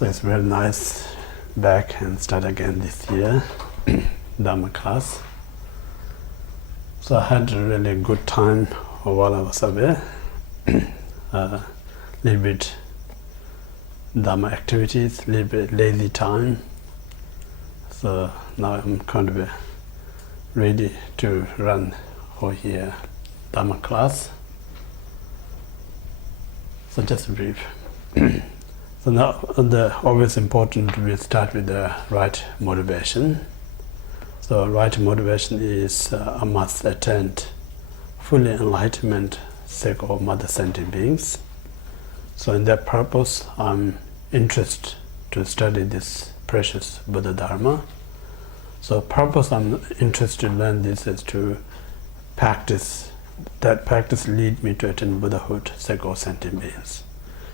So it's very nice back and start again this year, Dharma class. So I had a really good time while I was away. Little bit Dharma activities, little bit lazy time. So now I'm kind of ready to run whole year Dharma class. So just brief. So now always important we start with the right motivation. So right motivation is I must attain fully enlightenment sake of mother sentient beings. So in that purpose I'm interested to study this precious Buddha Dharma. So purpose I'm interested to learn this is to practice. That practice lead me to attain Buddhahood sake of sentient beings.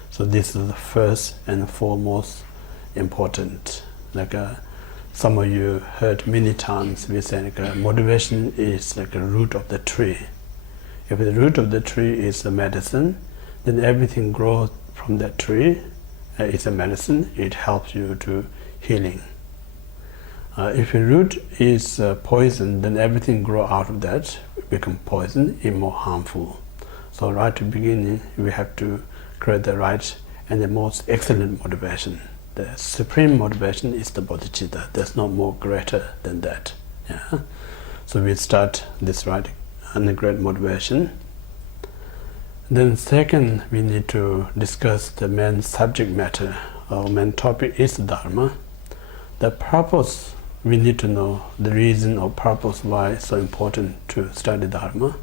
So this is the first and foremost important. Some of you heard many times we say motivation is like a root of the tree. If the root of the tree is the medicine, then everything grows from that tree. It's a medicine. It helps you to healing. If your root is poison, then everything grows out of that become poison, is more harmful. So right to beginning, we have to create the right and the most excellent motivation. The supreme motivation is the bodhicitta. There's no more greater than that. Yeah? So we start this right and the great motivation. Then second, we need to discuss the main subject matter. Our main topic is Dharma. The purpose, we need to know the reason or purpose why it's so important to study Dharma.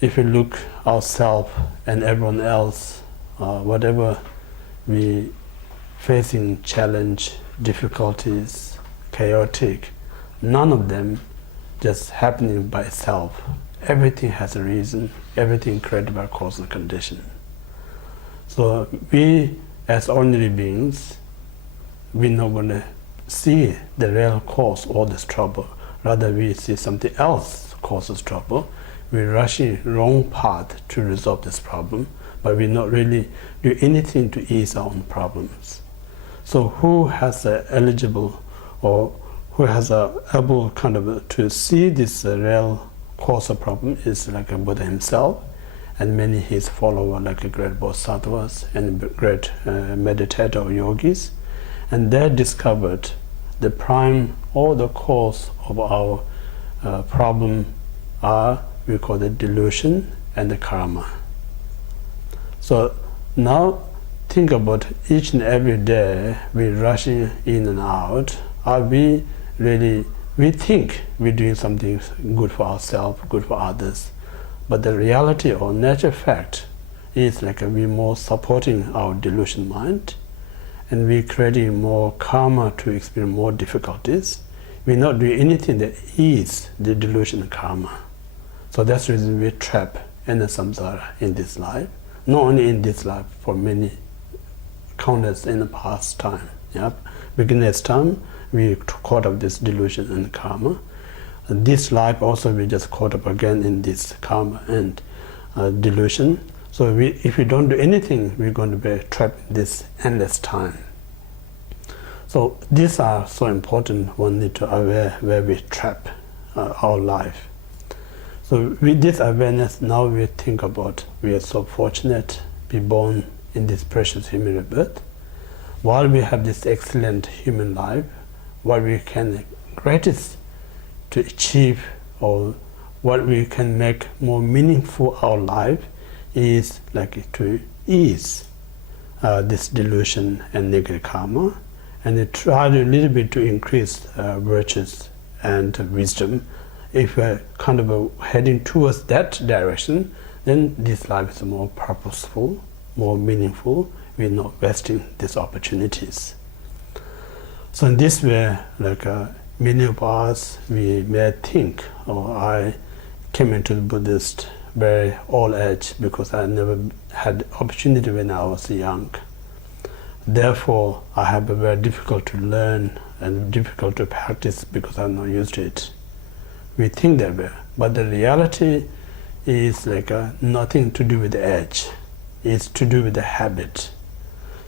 If we look ourselves and everyone else, whatever we facing challenge, difficulties, chaotic, none of them just happening by itself. Everything has a reason, everything created by cause and condition. So we as ordinary beings, we're not going to see the real cause of all this trouble. Rather we see something else causes trouble. We're rushing wrong path to resolve this problem, but we not really do anything to ease our own problems. So who has eligible or who has able kind of to see this real cause of problem is like a Buddha himself and many his followers like a great bodhisattvas and great meditator or yogis, and they discovered the prime or the cause of our problem are we call the delusion and the karma. So now think about each and every day we're rushing in and out. Are we really, we think we're doing something good for ourselves, good for others, but the reality or nature fact is like we're more supporting our delusion mind and we're creating more karma to experience more difficulties. We're not doing anything that ease the delusion and karma. So that's the reason we're trapped in the samsara in this life. Not only in this life, for many countless in the past time. Yep. Beginner's time, we caught up this delusion and karma. And this life also we just caught up again in this karma and delusion. So if we don't do anything, we're going to be trapped in this endless time. So these are so important. One need to aware where we trap our life. So with this awareness, now we think about we are so fortunate to be born in this precious human rebirth. While we have this excellent human life, what we can greatest to achieve or what we can make more meaningful our life is like to ease this delusion and negative karma, and to try a little bit to increase virtues and wisdom. If we're kind of heading towards that direction, then this life is more purposeful, more meaningful. We're not wasting these opportunities. So in this way, like many of us, we may think, oh, I came into the Buddhist very old age because I never had opportunity when I was young. Therefore, I have a very difficult to learn and difficult to practice because I'm not used to it. We think that way, but the reality is like nothing to do with the age. It's to do with the habit.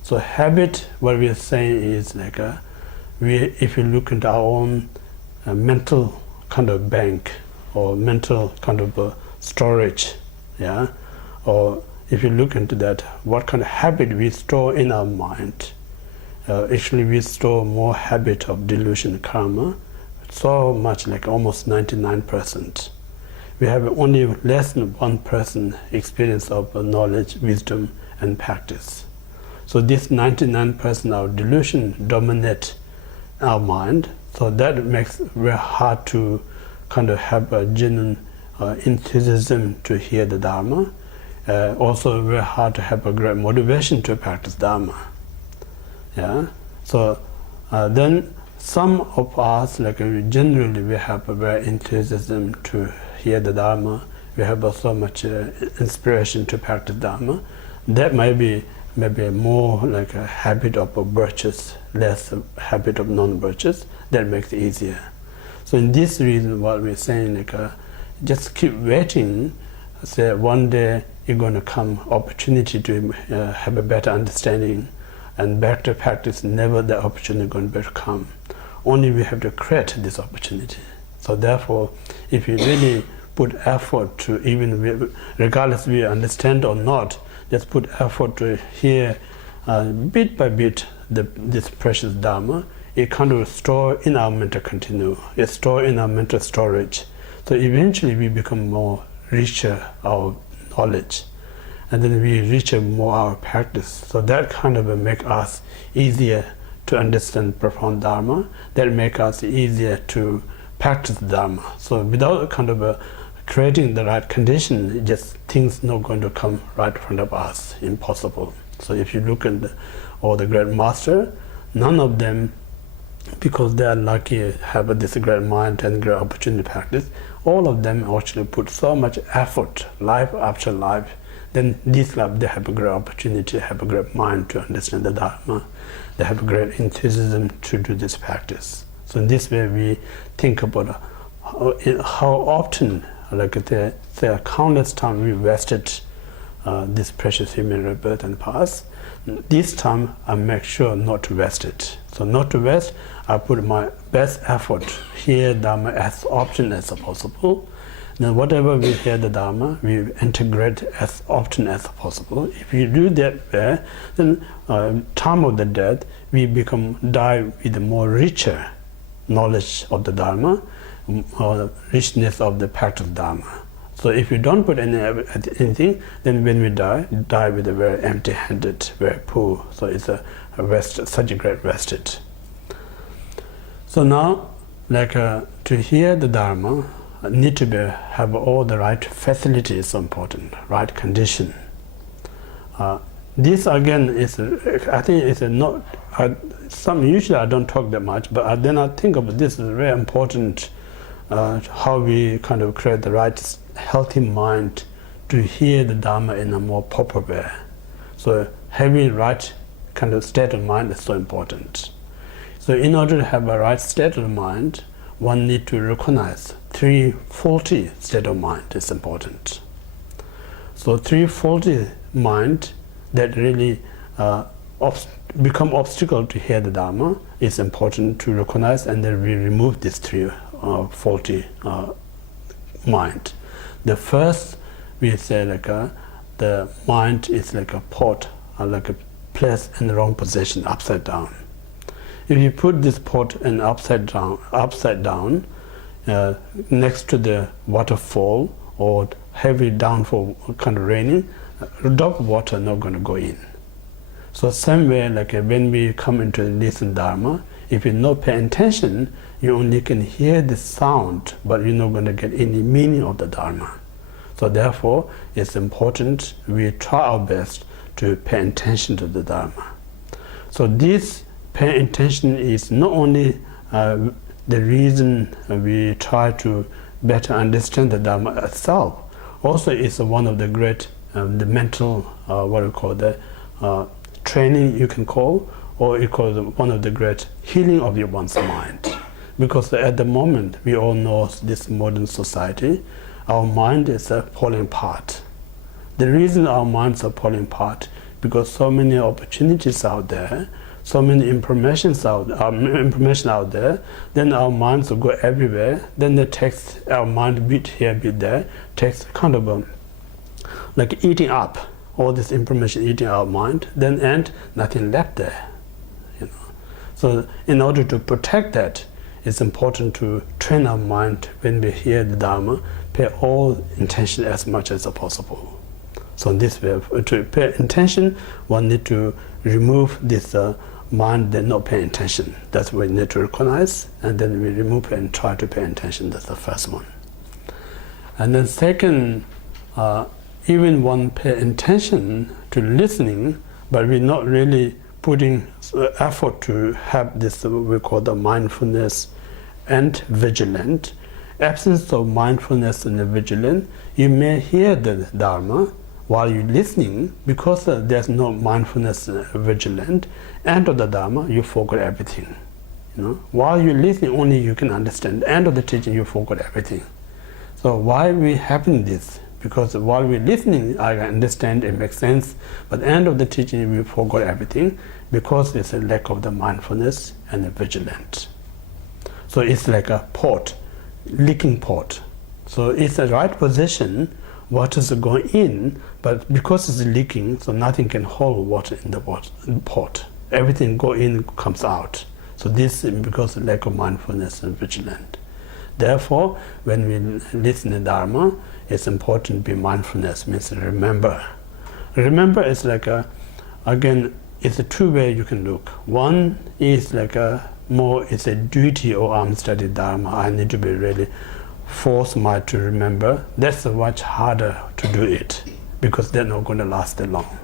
So habit, what we are saying is like if you look into our own mental kind of bank or mental kind of storage, yeah, or if you look into that, what kind of habit we store in our mind. Actually, we store more habit of delusion karma, so much, like almost 99%. We have only less than 1% experience of knowledge, wisdom, and practice. So this 99% of delusion dominate our mind, so that makes it very hard to kind of have a genuine enthusiasm to hear the Dharma. Also very hard to have a great motivation to practice Dharma. Yeah. So then some of us, like generally, we have a very enthusiasm to hear the Dharma. We have so much inspiration to practice Dharma. That might be more like a habit of virtues, less a habit of non-virtues. That makes it easier. So in this reason, what we're saying, like just keep waiting. Say one day you're going to come opportunity to have a better understanding, and better practice. Never the opportunity going to come. Only we have to create this opportunity. So therefore, if you really put effort to, even regardless we understand or not, just put effort to hear bit by bit this precious Dharma, it kind of store in our mental continuum. It's stored in our mental storage. So eventually we become more richer our knowledge, and then we reach more our practice. So that kind of make us easier to understand profound Dharma. That make us easier to practice Dharma. So without kind of creating the right condition, just things not going to come right in front of us. Impossible. So if you look at all the great master, none of them, because they are lucky, have this great mind and great opportunity to practice, all of them actually put so much effort, life after life. Then this life they have a great opportunity, have a great mind to understand the Dharma. They have a great enthusiasm to do this practice. So in this way we think about how often, like there are countless times we wasted this precious human rebirth and past. This time I make sure not to waste it. So not to waste, I put my best effort hear Dharma as often as possible. Then whatever we hear the Dharma, we integrate as often as possible. If you do that way, then time of the death, we die with more richer knowledge of the Dharma, richness of the practice Dharma. So if you don't put anything, then when we die with a very empty-handed, very poor. So it's a waste, such a great wasted. So now, like to hear the Dharma, need to have all the right facilities. So important, right condition. This again is, I think it's not. Usually I don't talk that much, but then I think of this is very important. How we kind of create the right healthy mind to hear the Dharma in a more proper way. So having right kind of state of mind is so important. So in order to have a right state of mind, one need to recognize three faulty state of mind is important. So three faulty mind that really become obstacle to hear the Dharma is important to recognize, and then we remove these three faulty mind. The first, we say like the mind is like a pot, like a place in the wrong position, upside down. If you put this pot in upside down, next to the waterfall or heavy downfall, kind of raining, a drop of water not going to go in. So same way, like when we come into listen Dharma, if you not pay attention, you only can hear the sound, but you're not going to get any meaning of the Dharma. So therefore, it's important we try our best to pay attention to the Dharma. So this pay attention is not only the reason we try to better understand the Dharma itself, also it's one of the great, the mental, what we call the training you can call, or you call one of the great healing of your one's mind. Because at the moment, we all know this modern society, our mind is falling apart. The reason our minds are falling apart, because so many opportunities out there, so many information out there, then our minds will go everywhere. Then the text, our mind bit here, bit there, takes kind of like eating up all this information, eating our mind, then and nothing left there. So in order to protect that, it's important to train our mind when we hear the Dharma, pay all intention as much as possible. So in this way, to pay intention, one need to remove this mind that not pay attention. That's what we need to recognize, and then we remove and try to pay attention. That's the first one. And then second, even one pay attention to listening, but we're not really putting effort to have this what we call the mindfulness and vigilant. Absence of mindfulness and vigilant, you may hear the Dharma while you're listening, because there's no mindfulness vigilant, end of the Dharma, you forget everything. While you're listening, only you can understand. End of the teaching, you forget everything. So why we having this? Because while we're listening, I understand, it makes sense, but end of the teaching, we forgot everything, because it's a lack of the mindfulness and the vigilant. So it's like a pot, leaking pot. So it's the right position, water is going in, but because it's leaking, so nothing can hold water in the pot. Everything go in, comes out. So this is because of lack of mindfulness and vigilant. Therefore, when we listen to Dharma, it's important to be mindfulness, means remember. Remember is like again, it's a two way you can look. One is like it's a duty, or I'm studying Dharma, I need to be really force mind to remember. That's much harder to do it, because they're not going to last that long.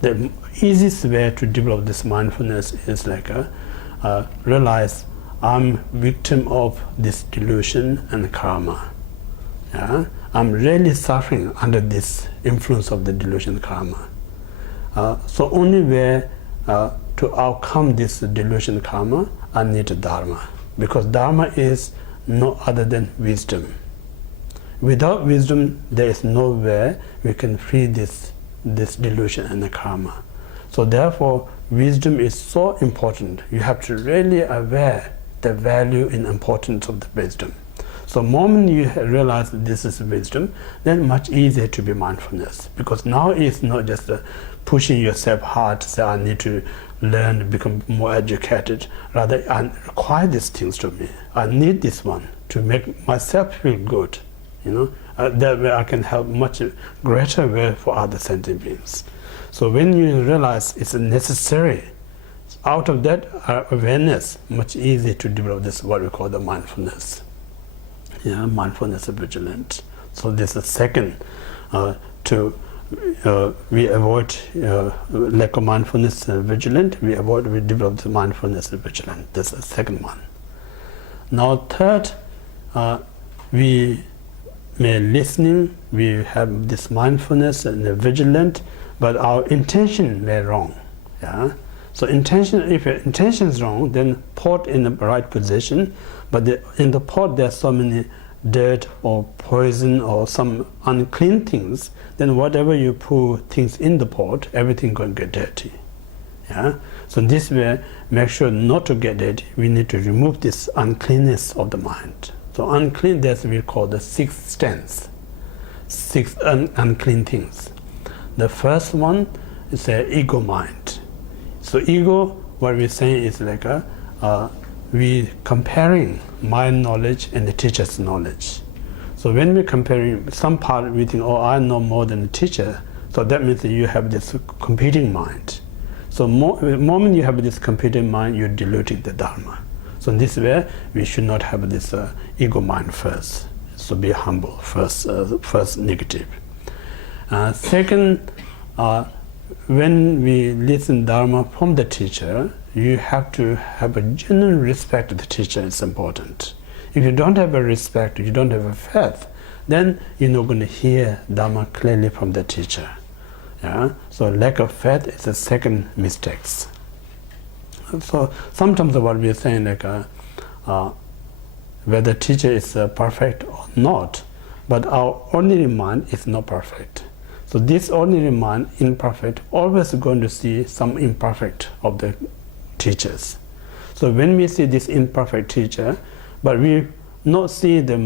The easiest way to develop this mindfulness is like realize I'm victim of this delusion and karma. Yeah? I'm really suffering under this influence of the delusion and karma. So only way to overcome this delusion and karma, I need Dharma, because Dharma is no other than wisdom. Without wisdom, there is no way we can free this delusion and the karma. So therefore, wisdom is so important. You have to really aware the value and importance of the wisdom. So the moment you realize that this is wisdom, then much easier to be mindfulness, because now it's not just pushing yourself hard to say I need to learn, become more educated. Rather, I require these things to me. I need this one to make myself feel good. That way I can help much greater way for other sentient beings. So when you realize it's necessary, out of that awareness, much easier to develop this what we call the mindfulness. Mindfulness of vigilance. So this is second, we avoid lack of mindfulness and vigilant. We develop the mindfulness and vigilant. That's the second one. Now third, we may listening, we have this mindfulness and the vigilant, but our intention may wrong. So intention, if your intention is wrong, then pot in the right position, but in the pot there are so many dirt or poison or some unclean things, then whatever you put things in the pot, everything going to get dirty. So this way, make sure not to get dirty. We need to remove this uncleanness of the mind. So unclean, that's what we call the sixth stance, six unclean things. The first one is the ego mind. So ego, what we're saying is like we comparing my knowledge and the teacher's knowledge. So when we're comparing some part, we think, oh, I know more than the teacher. So that means that you have this competing mind. So the moment you have this competing mind, you're diluting the Dharma. So in this way, we should not have this ego mind first. So be humble first, first negative. Second, when we listen Dharma from the teacher, you have to have a genuine respect to the teacher. It's important. If you don't have a respect, you don't have a faith, then you're not going to hear Dharma clearly from the teacher. So lack of faith is the second mistake. So sometimes what we're saying, like whether teacher is perfect or not, but our ordinary mind is not perfect. So this ordinary mind, imperfect, always going to see some imperfect of the teachers. So when we see this imperfect teacher, but we not see the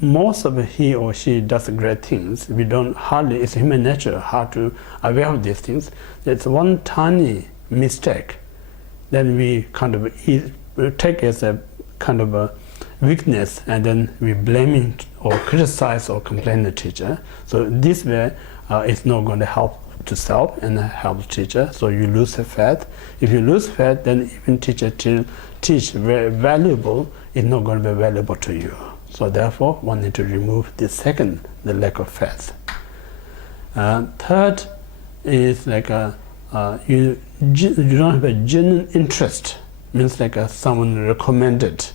most of he or she does great things, we don't hardly, it's human nature, hard to aware of these things. It's one tiny mistake, then we kind of take as a kind of a weakness, and then we blame it or criticize or complain the teacher. So this way it's not going to help to self and help the teacher. So you lose the faith. If you lose faith, then even teacher teach very valuable is not going to be valuable to you. So therefore, one need to remove the second, the lack of faith. Third is like you don't have a genuine interest. Means like someone recommended,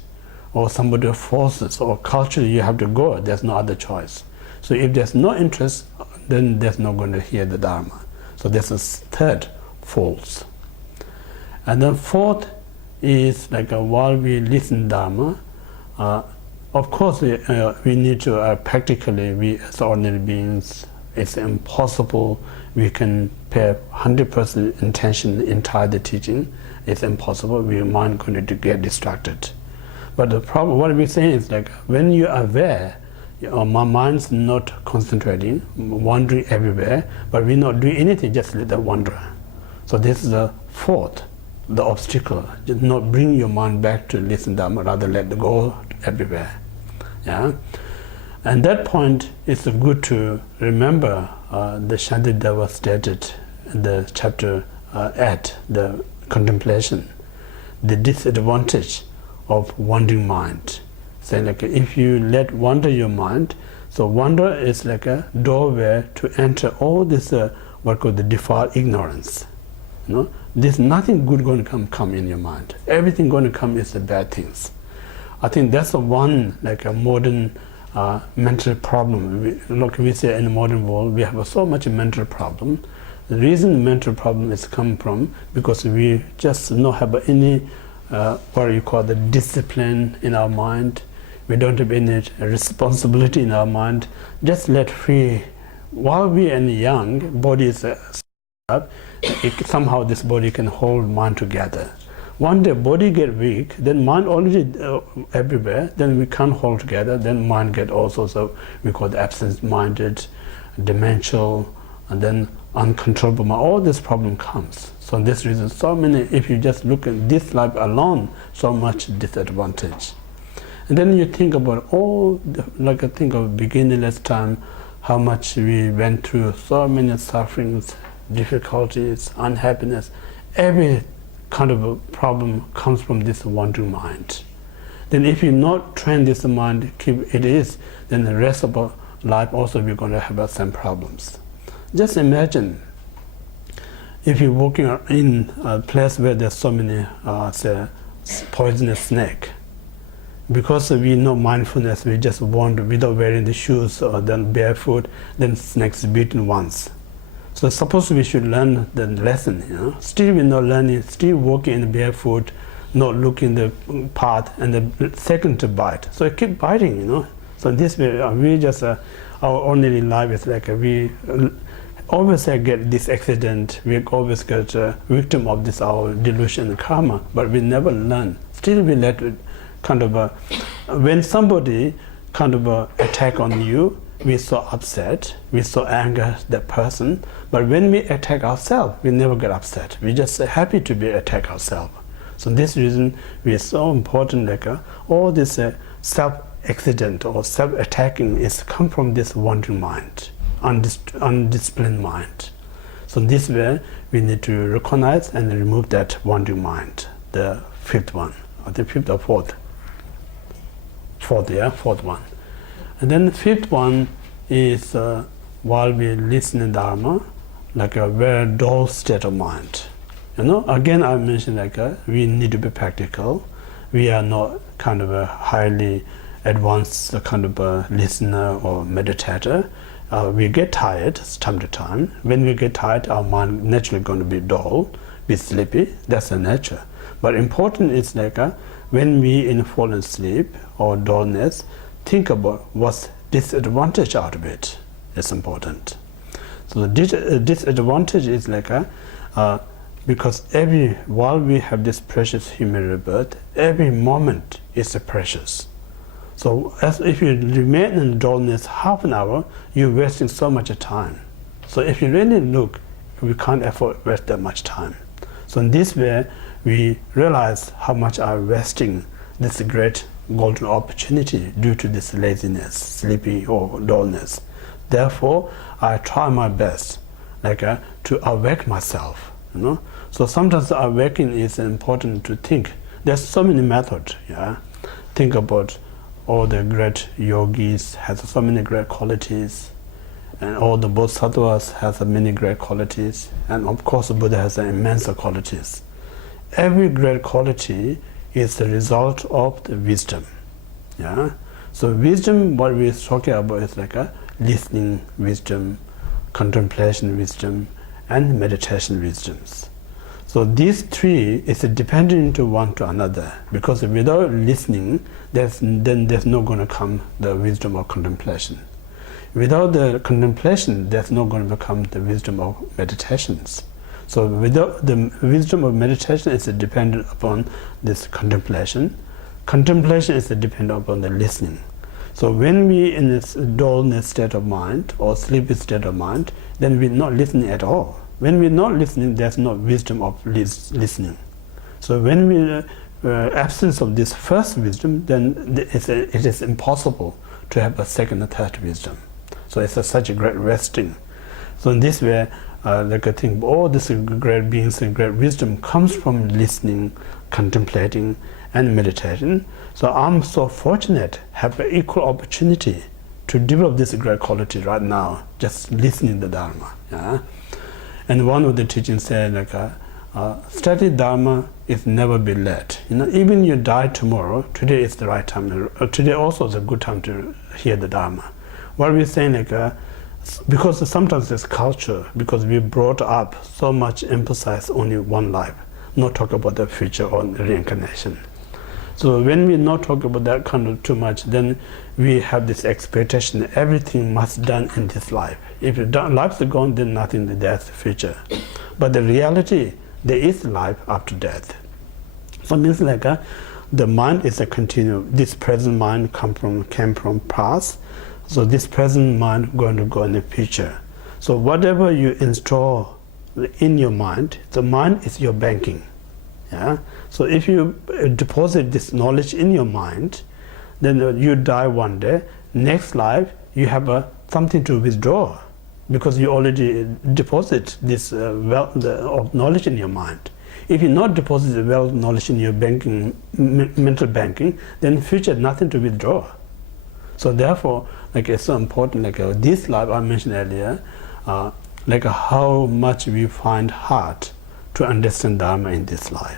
or somebody forces, or culturally you have to go. There's no other choice. So if there's no interest, then there's not going to hear the Dharma. So this is third, false. And then fourth is like while we listen Dharma, of course we need to practically, we as ordinary beings, it's impossible we can pay 100% attention entire the teaching. It's impossible. We mind going to get distracted. But the problem, what we're saying is like when you are aware, my mind's not concentrating, wandering everywhere, but we're not doing anything, just let that wander. So this is the fourth, the obstacle. Just not bring your mind back to listen Dharma, rather let it go everywhere. Yeah, and that point it's good to remember the Shantideva stated in the chapter 8, the contemplation, the disadvantage of wandering mind. Saying like if you let wander your mind, so wander is like a doorway to enter all this what called the defiled ignorance. You know, there's nothing good going to come in your mind. Everything going to come is the bad things. I think that's the one like a modern mental problem. We say in the modern world we have so much mental problem. The reason mental problem is come from because we just not have any what you call the discipline in our mind. We don't have any responsibility in our mind. Just let free. While we are young, body is up. Somehow this body can hold mind together. One day body get weak, then mind already everywhere. Then we can't hold together. Then mind get all sorts of, we call the absent-minded, demential, and then uncontrollable mind. All this problem comes. So this reason, so many. If you just look at this life alone, so much disadvantage. And then you think about all, like I think of beginningless time, how much we went through, so many sufferings, difficulties, unhappiness. Every kind of a problem comes from this wandering mind. Then if you not train this mind, keep it is, then the rest of our life also we're going to have some problems. Just imagine if you're walking in a place where there's so many say, poisonous snake. Because we know mindfulness, we just wander without wearing the shoes or then barefoot, then snakes bitten once. So suppose we should learn the lesson, you know. Still we're not learning, still walking in the barefoot, not looking the path, and the second to bite. So it keep biting, you know. So this way, we just our ordinary life is like we always get this accident. We always get a victim of this our delusion and karma, but we never learn. Still we let it kind of when somebody kind of attack on you, we're so upset, we're so angry that person. But when we attack ourselves, we never get upset. We're just happy to be attack ourselves. So this reason we are so important. Like all this self-accident or self-attacking is come from this wandering mind, undisciplined mind. So this way we need to recognize and remove that wandering mind. The fifth one, or the fifth or fourth. Fourth one. And then the fifth one is while we listen to Dharma, like a very dull state of mind. You know, again I mentioned like we need to be practical. We are not kind of a highly advanced kind of a listener or meditator. We get tired time to time. When we get tired, our mind naturally going to be dull, be sleepy. That's the nature. But important is like when we in fallen sleep or dullness, think about what's disadvantage out of it. It's important. So the disadvantage is like because while we have this precious human rebirth, every moment is precious. So as if you remain in dullness half an hour, you're wasting so much time. So if you really look, we can't afford to waste that much time. So in this way, we realize how much are wasting this great golden opportunity due to this laziness, sleepy or dullness. Therefore, I try my best, to awake myself. So sometimes awakening is important to think. There's so many methods. Think about all the great yogis has so many great qualities, and all the bodhisattvas has many great qualities, and of course Buddha has immense qualities. Every great quality is the result of the wisdom. So wisdom, what we're talking about is listening wisdom, contemplation wisdom, and meditation wisdoms. So these three is dependent to one to another, because without listening, there's not going to come the wisdom of contemplation. Without the contemplation, there's not going to become the wisdom of meditations. So without the wisdom of meditation, it's dependent upon this contemplation. Contemplation is dependent upon the listening. So when we in this dullness state of mind or sleepy state of mind, then we're not listening at all. When we're not listening, there's no wisdom of listening. So when we absence of this first wisdom, then it is impossible to have a second or third wisdom. So it's such a great resting. So in this way, I think all this great beings and great wisdom comes from listening, contemplating, and meditation. So I'm so fortunate, have an equal opportunity to develop this great quality right now, just listening to the Dharma. And one of the teachings said, study Dharma is never be late. Even you die tomorrow, today is the right time. Today also is a good time to hear the Dharma. What we're saying, because sometimes there's culture, because we brought up so much emphasize only one life, not talk about the future or reincarnation. So when we not talk about that kind of too much, then we have this expectation everything must done in this life. If life's gone, then nothing, there's the future. But the reality, there is life after death. So it means the mind is a continuum. This present mind came from past. So this present mind going to go in the future. So whatever you install in your mind, the mind is your banking. So if you deposit this knowledge in your mind, then you die one day. Next life, you have something to withdraw, because you already deposit this wealth of knowledge in your mind. If you not deposit the wealth of knowledge in your banking, mental banking, then future nothing to withdraw. So therefore, it's so important. This life I mentioned earlier, how much we find hard to understand Dharma in this life.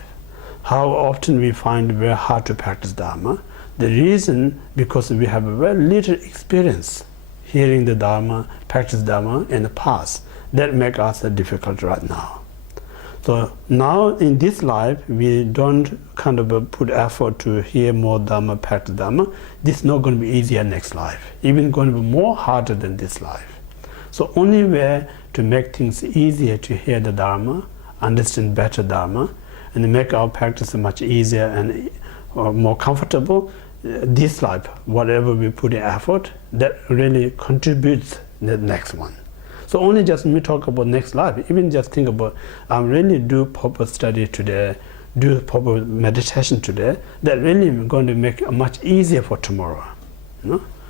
How often we find very hard to practice Dharma. The reason, because we have a very little experience hearing the Dharma, practice Dharma in the past. That makes us difficult right now. So now in this life, we don't put effort to hear more Dharma, practice Dharma. This is not going to be easier next life. Even going to be more harder than this life. So only way to make things easier to hear the Dharma, understand better Dharma, and make our practice much easier and more comfortable, this life, whatever we put in effort, that really contributes the next one. So only just me talk about next life, even just think about, really do proper study today, do proper meditation today, that really going to make it much easier for tomorrow.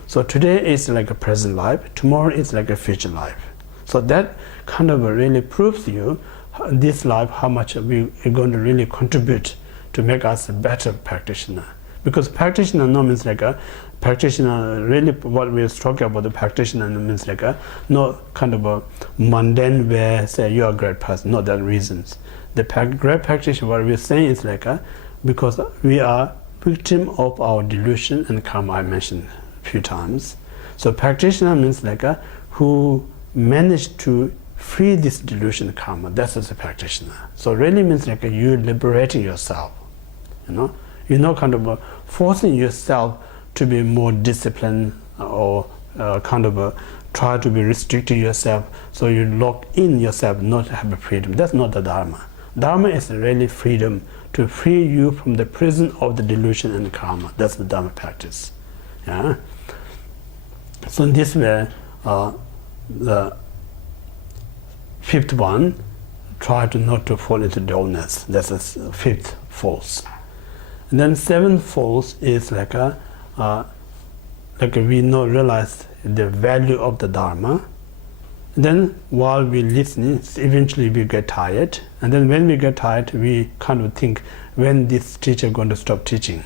So today is like a present life, tomorrow is like a future life. So that really proves you this life, how much we are going to really contribute to make us a better practitioner. Because practitioner no means practitioner, really what we're talking about the practitioner means no a mundane way, say you're a great person, not that reasons. The great practitioner, what we're saying is because we are victim of our delusion and karma, I mentioned a few times. So practitioner means who managed to free this delusion karma. That's as a practitioner. So really means you're liberating yourself. You're not forcing yourself to be more disciplined or try to be restricting yourself, so you lock in yourself, not have a freedom. That's not the Dharma. Dharma is really freedom, to free you from the prison of the delusion and karma. That's the Dharma practice. Yeah. So in this way, the fifth one, try to not to fall into dullness. That's the fifth force. And then seventh force is like we realize the value of the Dharma. And then while we listening, eventually we get tired. And then when we get tired, we kind of think, when this teacher going to stop teaching,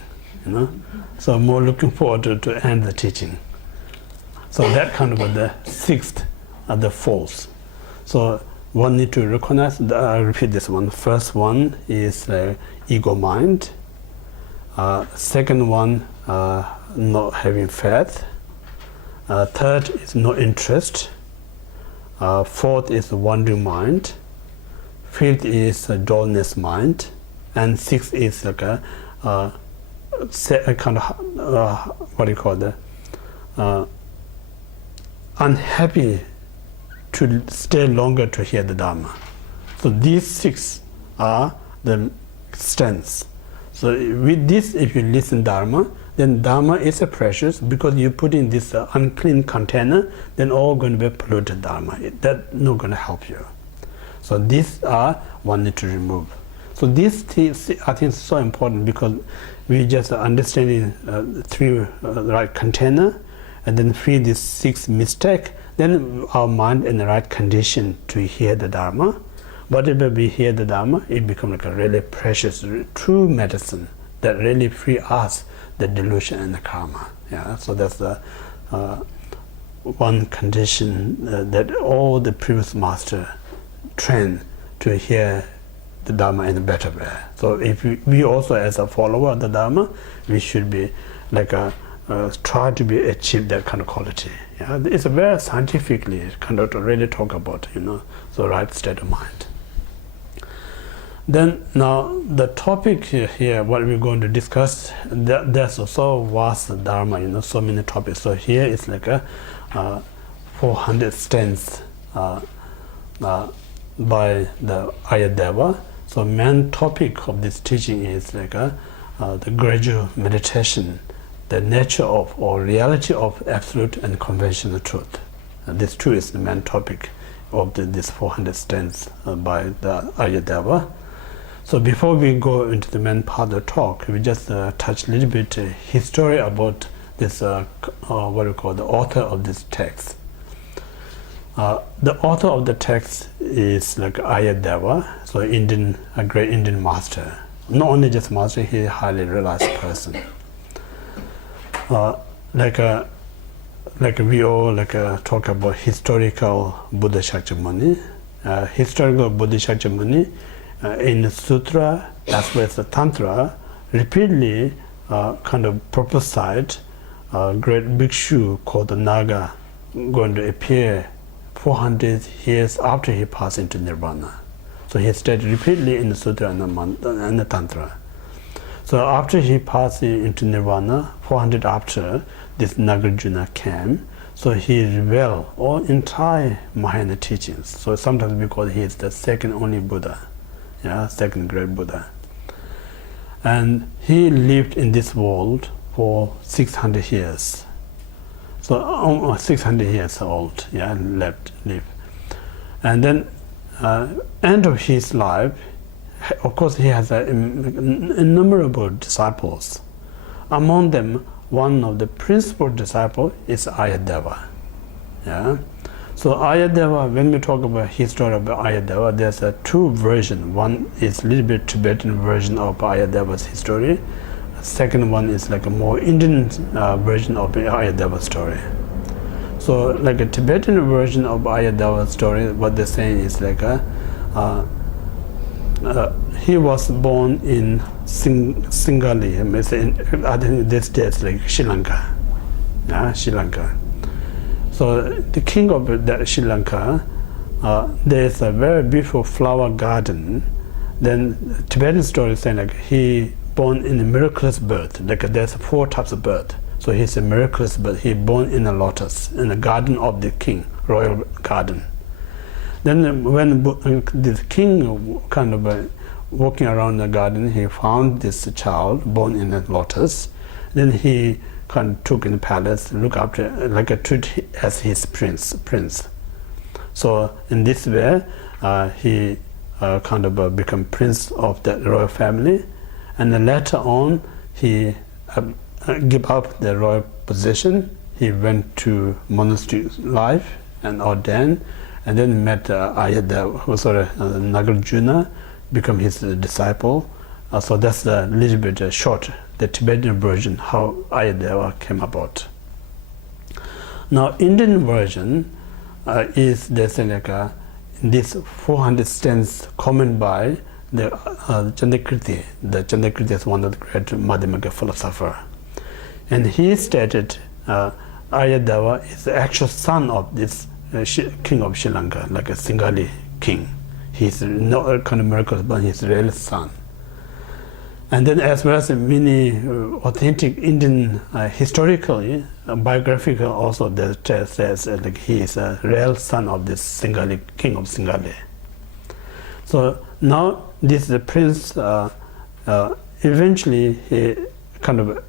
So more looking forward to end the teaching. So that kind of the sixth, the force. So one need to recognize, I'll repeat this one. First one is ego mind. Second one, not having faith. Third is no interest. Fourth is wandering mind. Fifth is dullness mind. And sixth is like a kind of, unhappy to stay longer to hear the Dharma. So these six are the strengths. So with this, if you listen Dharma, then Dharma is a precious, because you put in this unclean container, then all going to be polluted Dharma. That's not going to help you. So these are one need to remove. So these things, I think, is so important, because we just understanding through the right container, and then free these six mistakes, then our mind in the right condition to hear the Dharma. Whatever we hear the Dharma, it becomes like a really precious, true medicine that really free us the delusion and the karma. Yeah, so that's the one condition that all the previous master train to hear the Dharma in a better way. So if we also, as a follower of the Dharma, we should be like try to be achieve that kind of quality. Yeah, it's a very scientifically kind of to really talk about, the right state of mind. Then now the topic here, what we're going to discuss, there's also vast Dharma, so many topics. So here it's like a 400 stanzas by the Aryadeva. So main topic of this teaching is like the gradual meditation, the nature of or reality of absolute and conventional truth. This truth is the main topic of this 400 stanzas by the Aryadeva. So before we go into the main part of the talk, we just touch a little bit history about this, the author of this text. The author of the text is like Aryadeva, so a great Indian master. Not only just master, he highly realized person. Like we all talk about historical Buddha Shakyamuni. Historical Buddha Shakyamuni in the Sutra as well as the Tantra repeatedly kind of prophesied a great bhikshu called the Naga going to appear 400 years after he passed into Nirvana. So he stated repeatedly in the Sutra and the Tantra. So after he passed into Nirvana, 400 after, this Nagarjuna came. So he revealed all entire Mahayana teachings. So sometimes we call he is the second only Buddha, second great Buddha. And he lived in this world for 600 years. So 600 years old, lived. And then end of his life, of course he has innumerable disciples. Among them, one of the principal disciples is Aryadeva. So Aryadeva, when we talk about history of Aryadeva, there's two versions. One is a little bit Tibetan version of Aryadeva's history. Second one is like a more Indian version of the Aryadeva story. So like a Tibetan version of Aryadeva's story, what they're saying is like he was born in Singali, I think this day it's like Sri Lanka. Sri Lanka. So the king of Sri Lanka, there's a very beautiful flower garden. Then Tibetan story saying like he born in a miraculous birth, like there's 4 types of birth. So he's a miraculous, but he born in a lotus, in the garden of the king, royal garden. Then when the king kind of walking around the garden, he found this child born in a lotus. Then he kind of took in the palace, look after, like a treat as his prince. So in this way, he kind of become prince of the royal family, and then later on he gave up the royal position. He went to monastery life and ordained, and then met Aryadeva, Nagarjuna, become his disciple. So that's a little bit short, the Tibetan version, how Aryadeva came about. Now, Indian version is there's like this 400 stanzas comment by the Chandrakirti. The Chandrakirti is one of the great Madhyamaka philosophers. And he stated Aryadeva is the actual son of this king of Sri Lanka, like a Singali king. He's not kind of miracle, but he's real son. And then as well as many authentic Indian historically, biographical also that says like he is a real son of this Singali, king of Singali. So now this the prince, eventually he kind of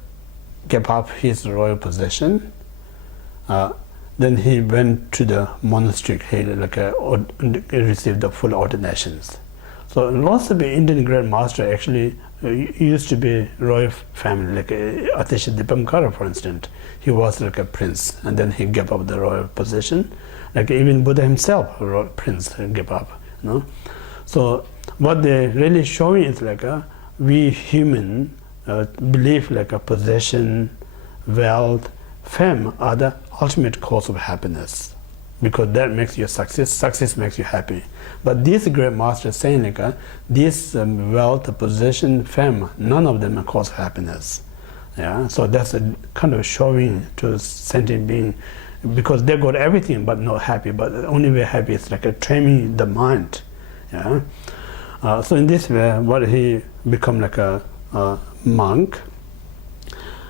gave up his royal position. Then he went to the monastery, he received the full ordinations. So lots of Indian great master actually used to be royal family, like Atisha Dipamkara, for instance. He was like a prince, and then he gave up the royal position. Like even Buddha himself, a royal prince, gave up. You know? So what they're really showing is like we human believe like a possession, wealth, fame are the ultimate cause of happiness, because that makes you success makes you happy. But this great master is saying like this wealth, possession, fame, none of them are cause of happiness. Yeah, so that's a kind of showing to sentient being, because they got everything but not happy. But the only way happy is like training the mind. Yeah, so in this way, what he become like a monk.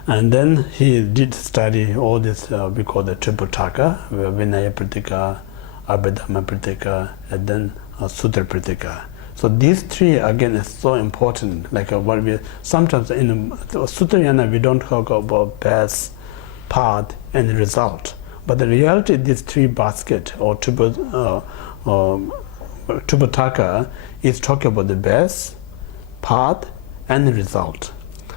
And then he did study all this we call the Tripitaka, Vinaya Pitaka, Abhidhamma Pitaka, and then Sutra Pitaka. So these three again is so important. Like what we sometimes in Sutrayana we don't talk about best, path, and result. But the reality, these three basket or Tripitaka is talking about the best, path, and the result.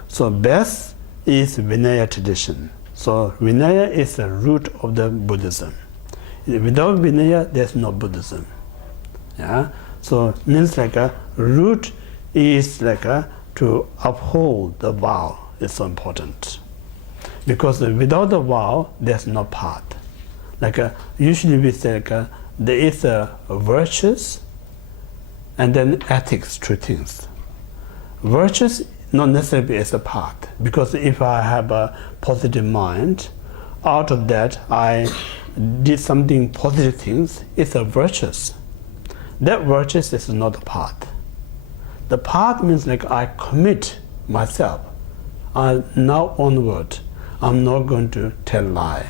So best is Vinaya tradition. So Vinaya is the root of the Buddhism. Without Vinaya, there's no Buddhism. Yeah. So means like a root is like to uphold the vow is so important, because without the vow, there's no path. Like usually we say like there is a virtues, and then ethics, two things. Virtues not necessarily as a path, because if I have a positive mind, out of that I did something positive things, it's a virtuous. That virtuous is not a path. The path means like I commit myself. Now onward, I'm not going to tell lie.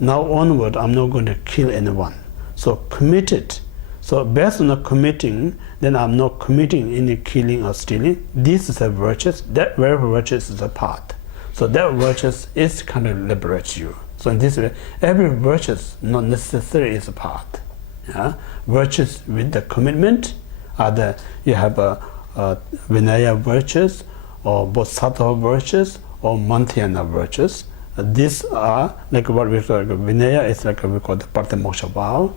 Now onward, I'm not going to kill anyone. So committed. So based on the committing, then I'm not committing any killing or stealing. This is a virtuous. That very virtuous is a path. So that virtuous is kind of liberates you. So in this way, every virtuous not necessarily is a path. Yeah? Virtues with the commitment are the, you have a Vinaya virtues, or Bodhisattva virtues, or Manthayana virtues. These are like what we call Vinaya is like we call the Partimoksha vow.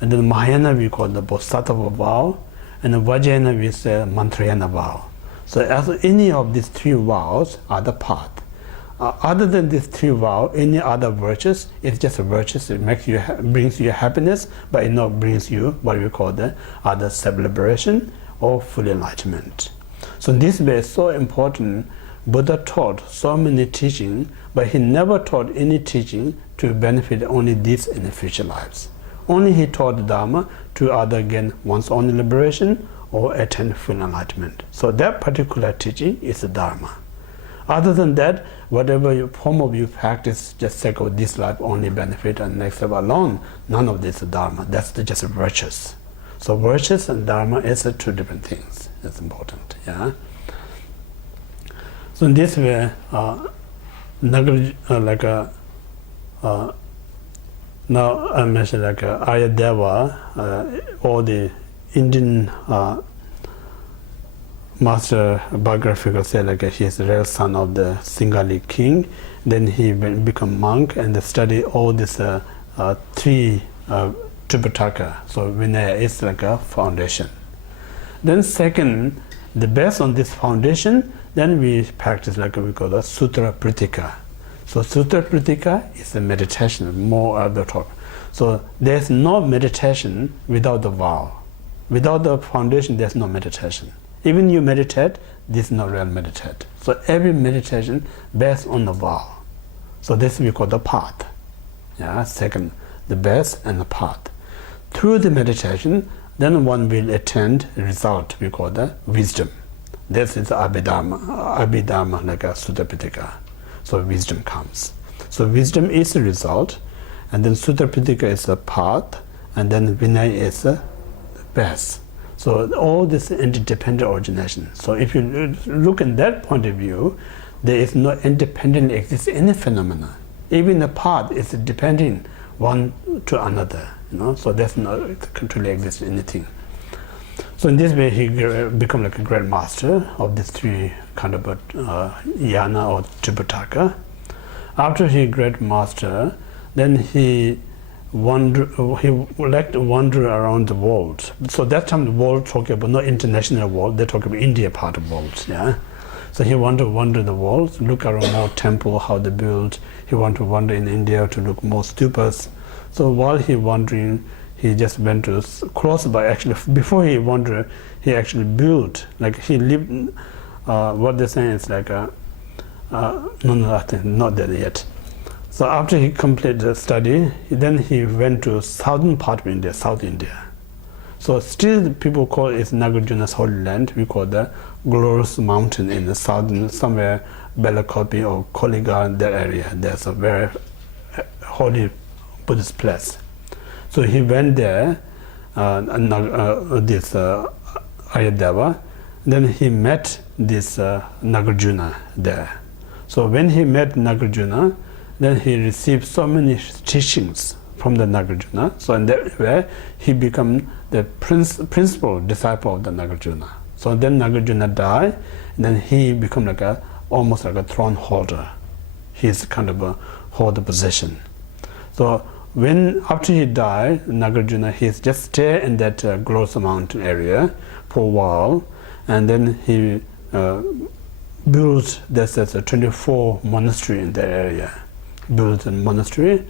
And then Mahayana we call the Bodhisattva vow, and the Vajrayana we say Mantrayana vow. So as any of these three vows are the path. Other than these three vows, any other virtues, it's just a virtues. It makes you brings you happiness, but it not brings you what we call the other self-liberation or full enlightenment. So this way is so important. Buddha taught so many teaching, but he never taught any teaching to benefit only these in the future lives. Only he taught the Dharma to either gain one's own liberation or attain full enlightenment. So that particular teaching is the Dharma. Other than that, whatever form of you practice, just take of this life only benefit and next life alone, none of this is Dharma. That's just virtues. So virtues and Dharma is two different things. That's important. Yeah. So in this way, now I mentioned Aryadeva, all the Indian master biographical say he is the real son of the Singali king. Then he become monk and study all this three Tripitaka. So Vinaya is like a foundation. Then second, the base on this foundation, then we practice like we call the Sutra Pritika. So Sutra Pritika is a meditation, more other talk. So there's no meditation without the vow. Without the foundation, there's no meditation. Even you meditate, this is not real meditate. So every meditation based on the vow. So this we call the path. Yeah, second, the base and the path. Through the meditation, then one will attain a result we call the wisdom. This is Abhidharma, like a Sutra Pitaka. So wisdom comes. So wisdom is the result, and then Sutra Pitaka is the path, and then Vinaya is the base. So all this interdependent origination. So if you look in that point of view, there is no independent exists any phenomena. Even the path is depending one to another. So that's not truly exist anything. So in this way, he become like a great master of these three kind of yana or Tripitaka. After he great master, then he would like to wander around the world. So that time the world talking about not international world, they talk about India part of the world. Yeah. So he wanted to wander the world, look around more temple, how they build. He wanted to wander in India to look more stupas. So while he wandering, he just went to close by. Actually, before he wandered, he actually built, like he lived. What they're saying is like no, I think not there yet. So after he completed the study, then he went to southern part of India, South India. So still the people call it Nagarjuna's holy land. We call the glorious mountain in the southern, somewhere Balakopi or Koligar, that area. There's a very holy Buddhist place. So he went there, this Aryadeva. Then he met this Nagarjuna there. So when he met Nagarjuna, then he received so many teachings from the Nagarjuna. So in that way, he became the principal disciple of the Nagarjuna. So then Nagarjuna died, and then he became like almost like a throne holder. He's kind of a hold the position. So when after he died, Nagarjuna, he just stayed in that glorious mountain area for a while, and then he built there's a 24 monastery in that area. Built a monastery,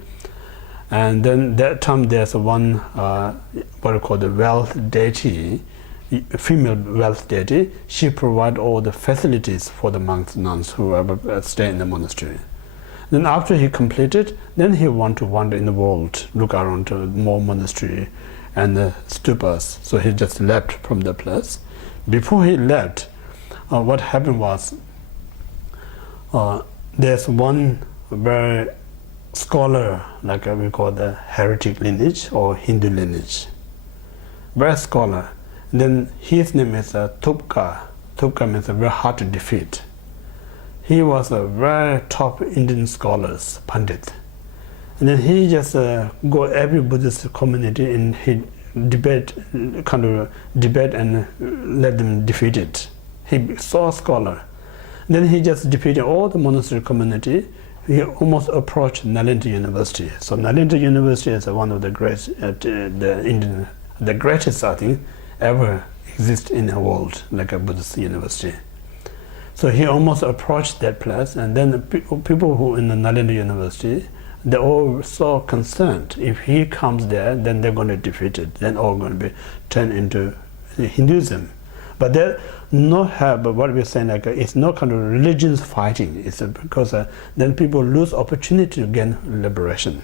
and then that time there's one what we call the wealth deity, female wealth deity. She provide all the facilities for the monks and nuns who ever stay in the monastery. Then after he completed, then he want to wander in the world, look around to more monastery and the stupas. So he just left from the place. Before he left, what happened was there's one very scholar, like we call the heretic lineage or Hindu lineage, very scholar. And then his name is Tupka. Tupka means very hard to defeat. He was a very top Indian scholars, Pandit. And then he just go every Buddhist community and he debate and let them defeat it. He saw a scholar. And then he just defeated all the monastery community. He almost approached Nalanda University. So Nalanda University is one of the great, the greatest I think ever exist in the world, like a Buddhist university. So he almost approached that place, and then the people who in the Nalanda University, they're all so concerned. If he comes there, then they're going to defeat it. Then all going to be turned into Hinduism. But they're not have, but what we're saying, like it's no kind of religions fighting. It's because then people lose opportunity to gain liberation.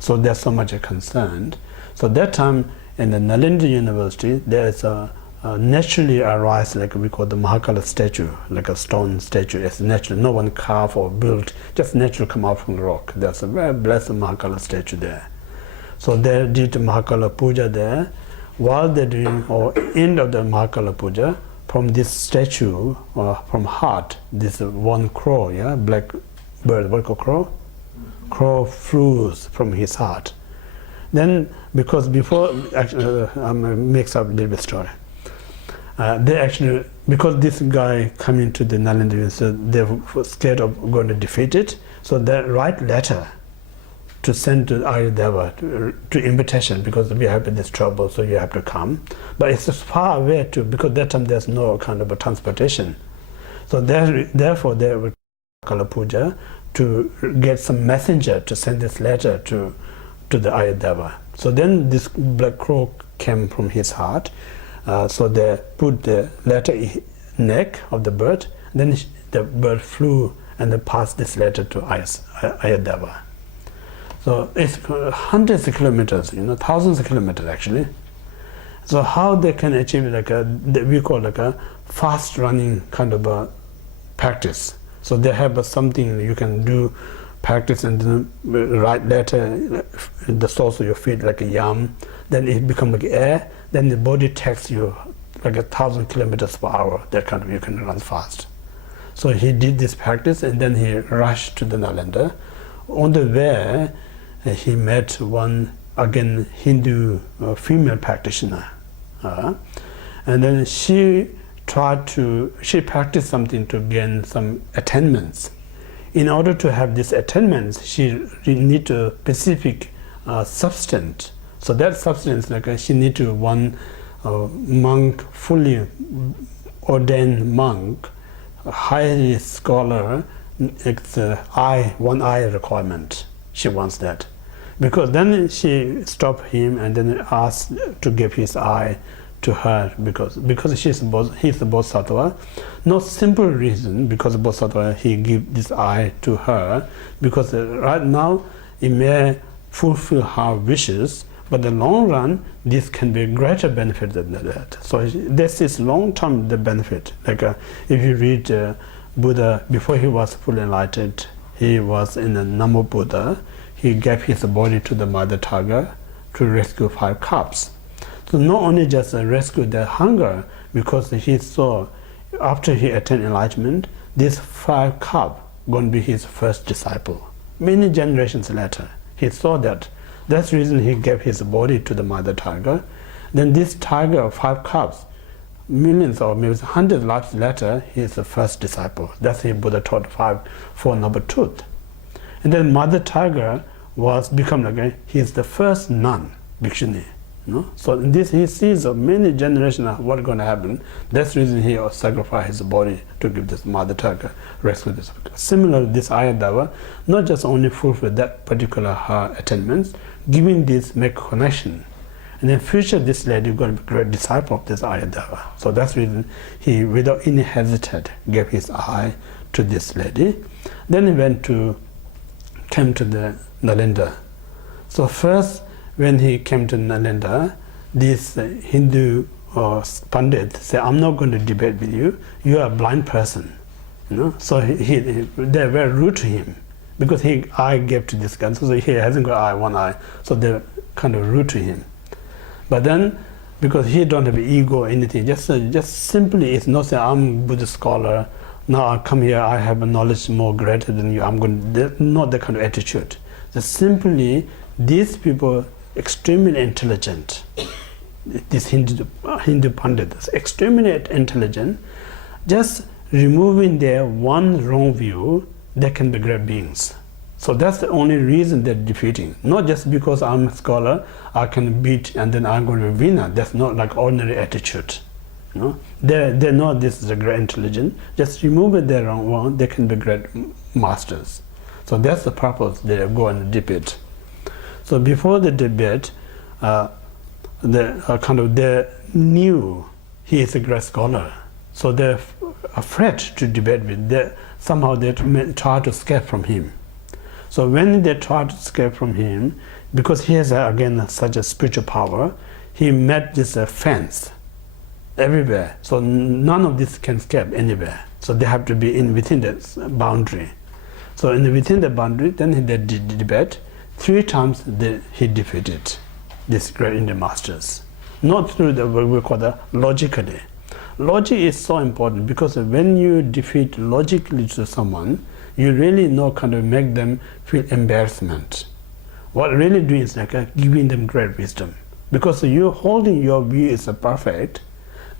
So there's so much concerned. So that time in the Nalanda University, there's a naturally arise, like we call the Mahakala statue, like a stone statue. It's natural, no one carved or built, just natural come out from the rock. There's a very blessed Mahakala statue there. So they did Mahakala Puja there. While they're doing, or end of the Mahakala Puja, from this statue, from heart, this one crow, yeah, black bird, what called crow? Crow flew from his heart. Then, because before, actually, I'm mix up a little bit story. They actually, because this guy coming to the Nalanda, so they were scared of going to defeat it, so they write letter to send to Aryadeva to invitation, because we have this trouble, so you have to come. But it's far away too, because that time there's no kind of a transportation. So therefore they would Kala Puja to get some messenger to send this letter to the Aryadeva. So then this black crow came from his heart. So they put the letter in neck of the bird. Then the bird flew and they passed this letter to Aryadeva. So it's hundreds of kilometers, thousands of kilometers actually. So how they can achieve like we call like a fast running kind of a practice. So they have something you can do, practice and then write letter in the soles of your feet like a yam. Then it becomes like air. Then the body takes you like 1,000 kilometers per hour. That kind of you can run fast. So he did this practice and then he rushed to the Nalanda. On the way, he met one again Hindu female practitioner, and then she practiced something to gain some attainments. In order to have these attainments, she need a specific substance. So that substance, like she need to one monk, fully ordained monk, highly scholar. It's one eye requirement. She wants that, because then she stopped him and then asked to give his eye to her, because he's the Bodhisattva. No simple reason, because Bodhisattva he give this eye to her, because right now it may fulfill her wishes, but in the long run this can be a greater benefit than that. So this is long term the benefit. Like if you read Buddha, before he was fully enlightened, he was in the Namo Buddha. He gave his body to the mother tiger to rescue 5 cubs. So not only just rescue their hunger, because he saw after he attained enlightenment, these 5 cubs going to be his first disciple. Many generations later, he saw that. That's the reason he gave his body to the mother tiger. Then this tiger of 5 cubs, millions or maybe hundreds lives later, he is the first disciple. That's why Buddha taught 4 noble truths. And then mother tiger was become like he is the first nun, bhikshuni. So in this he sees many generations of what's going to happen. That's the reason he sacrificed his body to give this mother tiger rescue this. Similarly, this Aryadeva not just only fulfill that particular her attainments, giving this make connection. And in future this lady is going to be a great disciple of this Aryadeva. So that's the reason he, without any hesitation, gave his eye to this lady. Then he came to the Nalanda. So first, when he came to Nalanda, this Hindu Pandit said, I'm not going to debate with you, you are a blind person. So they're very rude to him, because eye gave to this guy, so he hasn't got one eye, so they're kind of rude to him. But then, because he don't have ego or anything, just simply, it's not saying I'm a Buddhist scholar, now I come here, I have a knowledge more greater than you, not that kind of attitude. Just simply, these people extremely intelligent. This Hindu Pandit, extremely intelligent. Just removing their one wrong view, they can be great beings. So that's the only reason they're defeating. Not just because I'm a scholar, I can beat and then I'm going to be winner. That's not like ordinary attitude. They know this is a great intelligence. Just remove their wrong one, they can be great masters. So that's the purpose they go and debate. So before the debate, they knew he is a great scholar. So they're afraid to debate with. Somehow they try to escape from him. So when they try to escape from him, because he has again such a spiritual power, he met this fence. everywhere. So none of this can escape anywhere. So they have to be within the boundary. So within the boundary, then they debate. 3 times he defeated these great Indian masters. Not through what we call the logically. Logic is so important because when you defeat logically to someone, you really kind of make them feel embarrassment. What really doing is giving them great wisdom. Because you're holding your view is perfect,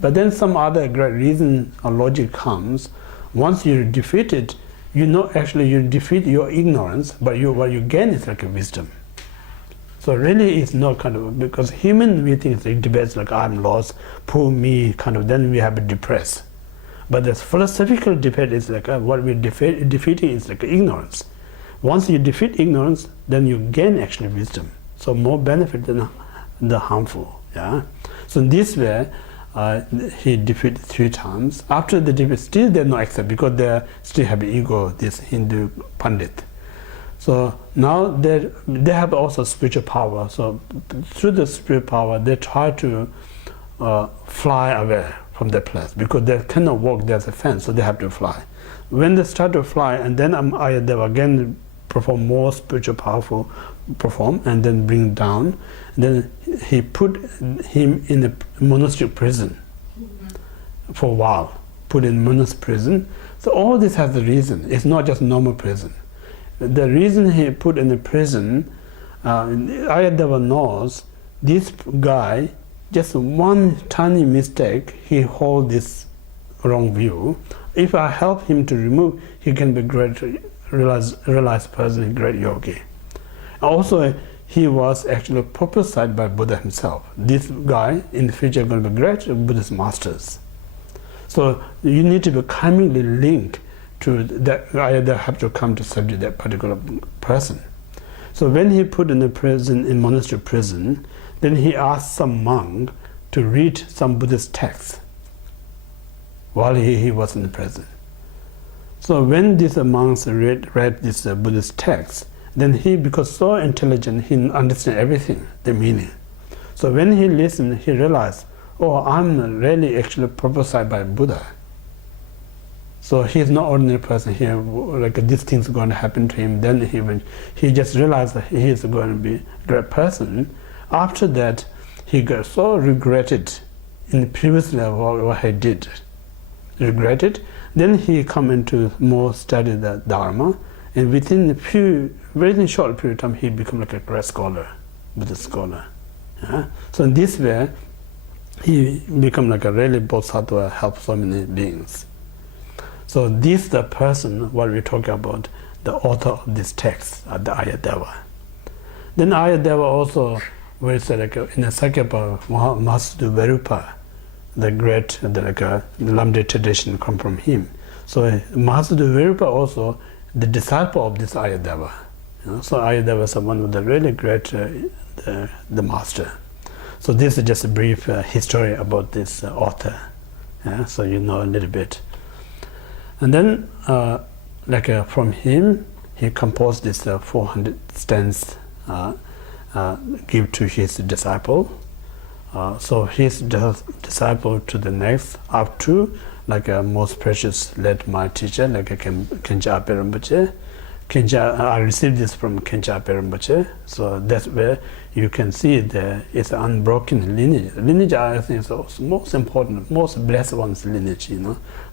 but then some other great reason or logic comes. Once you defeat it, actually you defeat your ignorance, but what you gain is a wisdom. So really it's not because human we think it debates I'm lost, poor me, then we have a depressed. But the philosophical debate is what we're defeating is ignorance. Once you defeat ignorance, then you gain actually wisdom. So more benefit than the harmful. Yeah. So in this way, he defeated 3 times. After the defeat, still they not accept because they still have ego. This Hindu Pandit. So now they have also spiritual power. So through the spiritual power, they try to fly away from the place because they cannot walk. There's a fence, so they have to fly. When they start to fly, and then Aryadeva again perform more spiritual powerful and then bring down. And then he put him in a monastery prison for a while. Put in monastery prison. So all this has a reason. It's not just normal prison. The reason he put in the prison, Aryadeva knows this guy, just one tiny mistake, he hold this wrong view. If I help him to remove, he can be great realized person, great yogi. Also, he was actually prophesied by Buddha himself. This guy in the future is going to be great Buddhist masters. So you need to be cunningly linked to that. Either have to come to subdue that particular person. So when he put in the prison, in monastery prison, then he asked some monk to read some Buddhist texts while he was in the prison. So when these monks read this Buddhist text, then he, because so intelligent, he understands everything, the meaning. So when he listened, he realized, oh, I'm really actually prophesied by Buddha. So he's not ordinary person here, this thing's going to happen to him. Then he just realized that he is going to be a great person. After that, he got so regretted in the previous level what he did. Regretted. Then he come into more study the Dharma, and within very short period of time, he become a great scholar, Buddhist scholar. Yeah? So in this way, he become a really bodhisattva, help so many beings. So this the person what we're talking about, the author of this text, the Aryadeva. Then Aryadeva also, where it's in the Sakyapa, Mahasiddha Verupa, the great the Lamde tradition come from him. So Mahasiddha Verupa also the disciple of this Aryadeva. So Aryadeva is one of the really great the master. So this is just a brief history about this author. Yeah? So you know a little bit. And then from him, he composed this 400 stanzas give to his disciple. So his disciple to the next, up to most precious led my teacher, Khenpo Rinpoche. I received this from Khenpo Rinpoche. So that's where you can see it's an unbroken lineage. Lineage, I think, is the most important, most blessed one's lineage.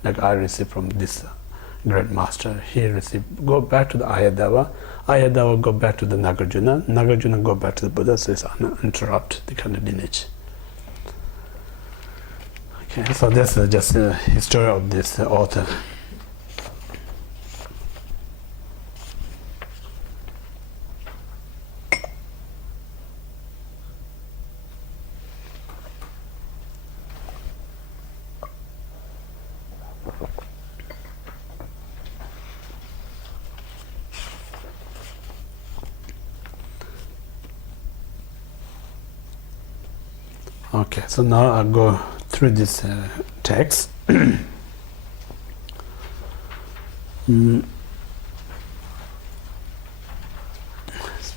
I received from this great master. He received, go back to the Aryadeva. Aryadeva go back to the Nagarjuna. Nagarjuna go back to the Buddha. So it's uninterrupted the kind of lineage. Okay, so that's just the history of this author. Okay, so now I'll go through this text. Still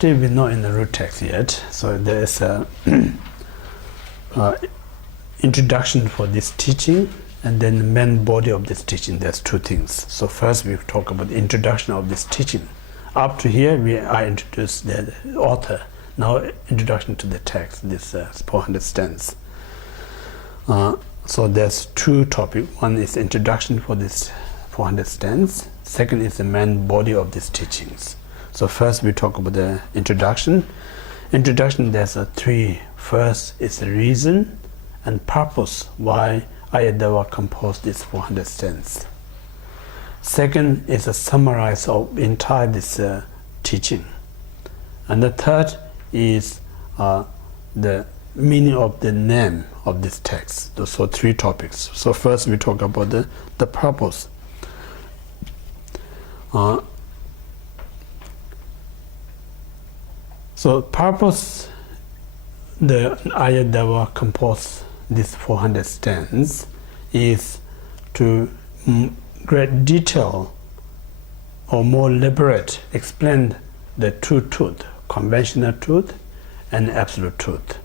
we're not in the root text yet, so there is a introduction for this teaching, and then the main body of this teaching. There's two things. So first we talk about the introduction of this teaching. Up to here I introduced the author. Now introduction to the text, this 400 stanzas. So there's two topics. One is introduction for this 400 stanzas. Second is the main body of these teachings. So first we talk about the introduction. Introduction, there's three. First is the reason and purpose why Aryadeva composed these 400 stanzas. Second is a summarize of entire this teaching. And the third is the meaning of the name of this text. So three topics. So first we talk about the purpose. So purpose, the Aryadeva composed these 400 stanzas is to great detail or more elaborate explain the true truth, conventional truth and absolute truth.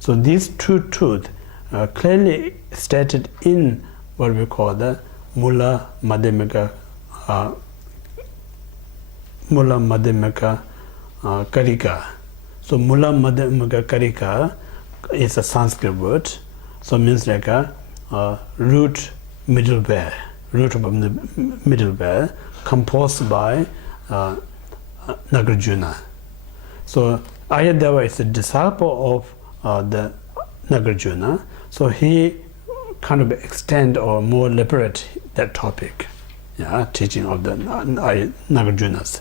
So these two truths are clearly stated in what we call the Mula Madhyamaka Karika. So Mula Madhyamaka Karika is a Sanskrit word, so means like a root middleware, root of the middleware, composed by Nagarjuna. So Aryadeva is a disciple of the Nagarjuna, so he kind of extend or more elaborate that topic, teaching of the Nagarjunas.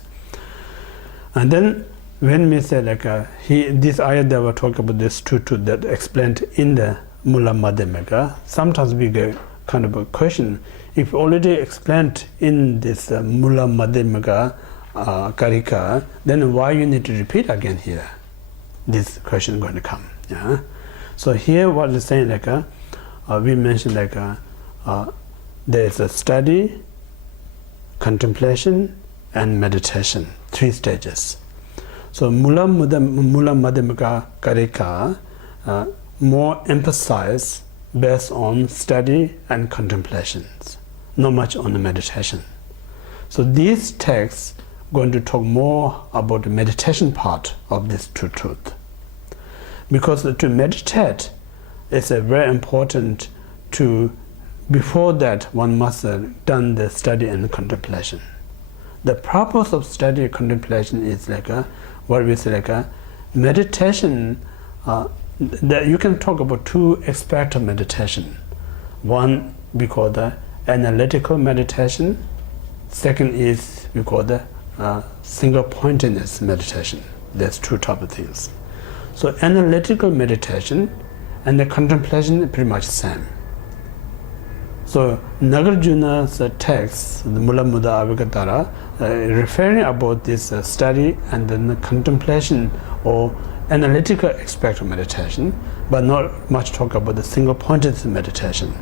And then when we say like this Aryadeva talk about this two truth that explained in the Mula Madhyamaka, sometimes we get kind of a question, if already explained in this Mula Madhyamaka Karika, then why you need to repeat again here? This question is going to come. So here what is saying like we mentioned like there is a study, contemplation and meditation, three stages. So Mula Madhyamaka Karika more emphasize based on study and contemplations, not much on the meditation. So these texts going to talk more about the meditation part of this true truth. Because to meditate is very important to, before that one must have done the study and contemplation. The purpose of study and contemplation is like what we say like meditation. That you can talk about two aspects of meditation. One we call the analytical meditation. Second is we call the single pointedness meditation. There's two types of things. So analytical meditation and the contemplation are pretty much the same. So Nagarjuna's text, the Mula Madhyamaka referring about this study and then the contemplation or analytical aspect of meditation, but not much talk about the single pointed meditation.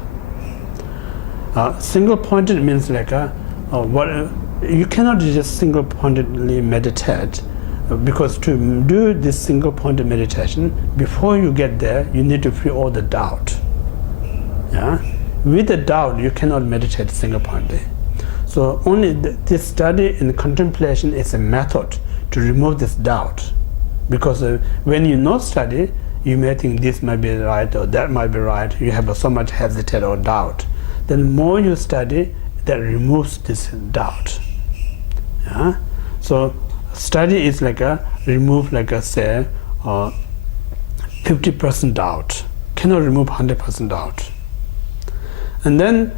Single pointed means like you cannot just single pointedly meditate, because to do this single pointed meditation, before you get there, you need to free all the doubt. With the doubt, you cannot meditate single pointedly. So only this study and contemplation is a method to remove this doubt. Because when you not study, you may think this might be right or that might be right. You have so much hesitate or doubt. Then more you study, that removes this doubt. So study is like remove like say 50% doubt. Cannot remove 100% doubt. And then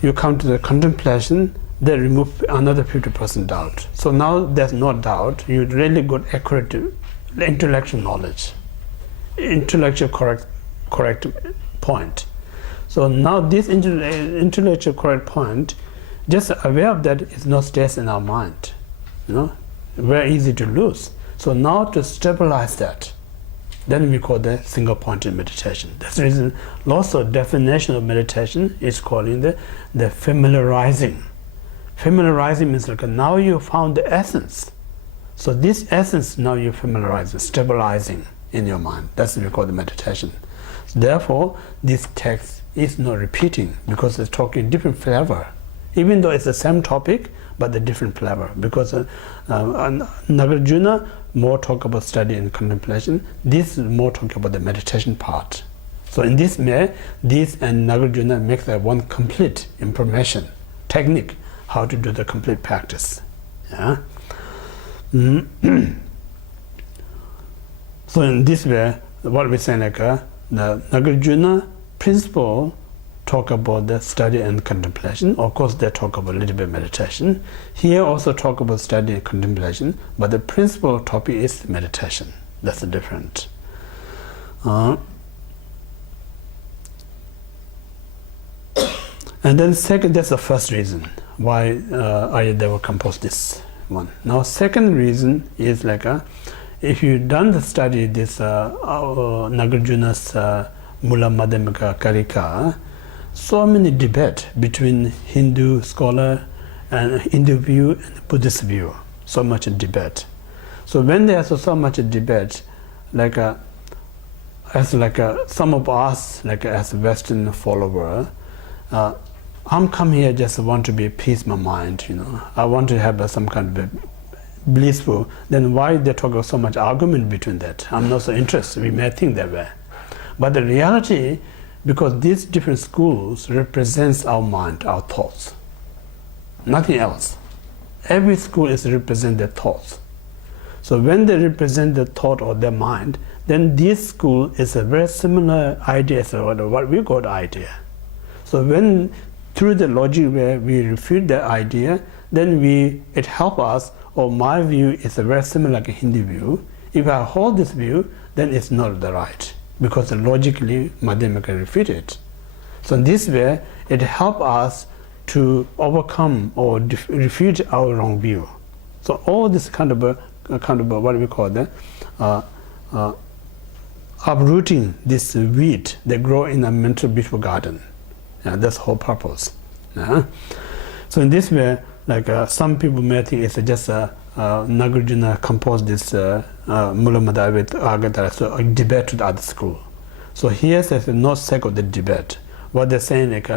you come to the contemplation, they remove another 50% doubt. So now there's no doubt. You really got accurate intellectual knowledge, intellectual correct point. So now this intellectual correct point, just aware of that is not stays in our mind. Very easy to lose. So now to stabilize that, then we call the single pointed meditation. That's the reason lots of definition of meditation is calling the familiarizing. Familiarizing means like now you found the essence. So this essence now you familiarize, stabilizing in your mind. That's what we call the meditation. So therefore, this text is not repeating because it's talking different flavor. Even though it's the same topic, but the different flavor. Because Nagarjuna more talk about study and contemplation. This is more talking about the meditation part. So in this way, this and Nagarjuna make that one complete information, technique, how to do the complete practice. Yeah. So in this way, what we say like the Nagarjuna principle talk about the study and contemplation. Of course, they talk about a little bit meditation. Here also talk about study and contemplation, but the principal topic is meditation. That's the difference. And then second, that's the first reason why Aryadeva composed this one. Now, second reason is like if you done the study this Nagarjuna's Mula Madhyamaka Karika, so many debate between Hindu scholar and Hindu view and Buddhist view. So much debate. So when there's so much debate, like some of us, like as Western follower, I'm come here just want to be peace my mind. I want to have some kind of blissful. Then why they talk about so much argument between that? I'm not so interested. We may think that way, but the reality, because these different schools represents our mind, our thoughts, nothing else. Every school is represent their thoughts. So when they represent the thought or their mind, then this school is a very similar idea as what we got idea. So when through the logic where we refute the idea, then it help us, or my view is a very similar like a Hindu view. If I hold this view, then it's not the right, because logically Madhyamaka refute it. So in this way, it helps us to overcome or refute our wrong view. So all this kind of what we call that uprooting this weed that grow in a mental beautiful garden. That's the whole purpose. So in this way, like some people may think it's just Nagarjuna composed this Mula Madhya with Agatha, so a debate with other school. So here there's no sake of the debate. What they're saying like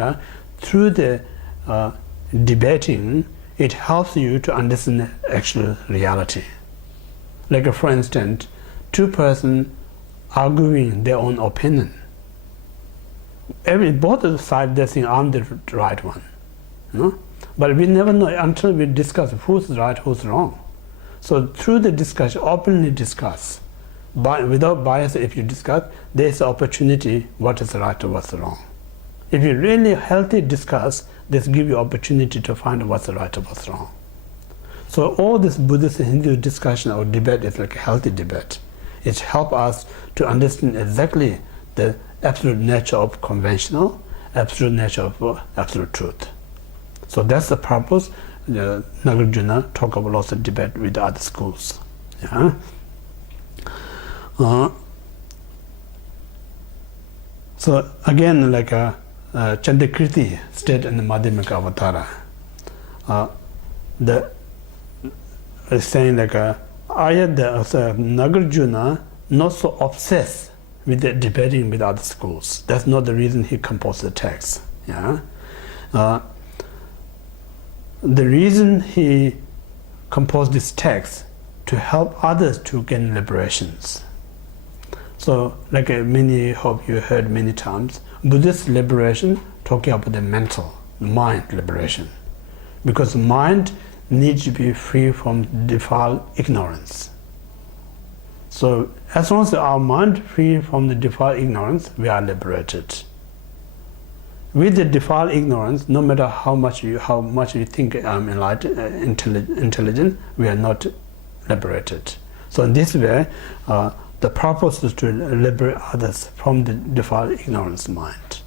through the debating, it helps you to understand the actual reality. Like for instance, two persons arguing their own opinion. Both of the sides they think I'm the right one. But we never know until we discuss who's right, who's wrong. So through the discussion, openly discuss, without bias. If you discuss, there's opportunity what is right or what's wrong. If you really healthy discuss, this give you opportunity to find what's right or what's wrong. So all this Buddhist and Hindu discussion or debate is like a healthy debate. It helps us to understand exactly the absolute nature of conventional, absolute nature of absolute truth. So that's the purpose. Nagarjuna talk about lots of debate with the other schools. Yeah. So again, like Chandakriti state in the Madhyamaka Avatara, the saying like Nagarjuna not so obsessed with the debating with other schools. That's not the reason he composed the text. Yeah. The reason he composed this text to help others to gain liberations. So, like many hope you heard many times, Buddhist liberation talking about the mental, mind liberation, because mind needs to be free from defiled ignorance. So, as long as our mind free from the defiled ignorance, we are liberated. With the defiled ignorance, no matter how much you think I'm intelligent, we are not liberated. So in this way, the purpose is to liberate others from the defiled ignorance mind.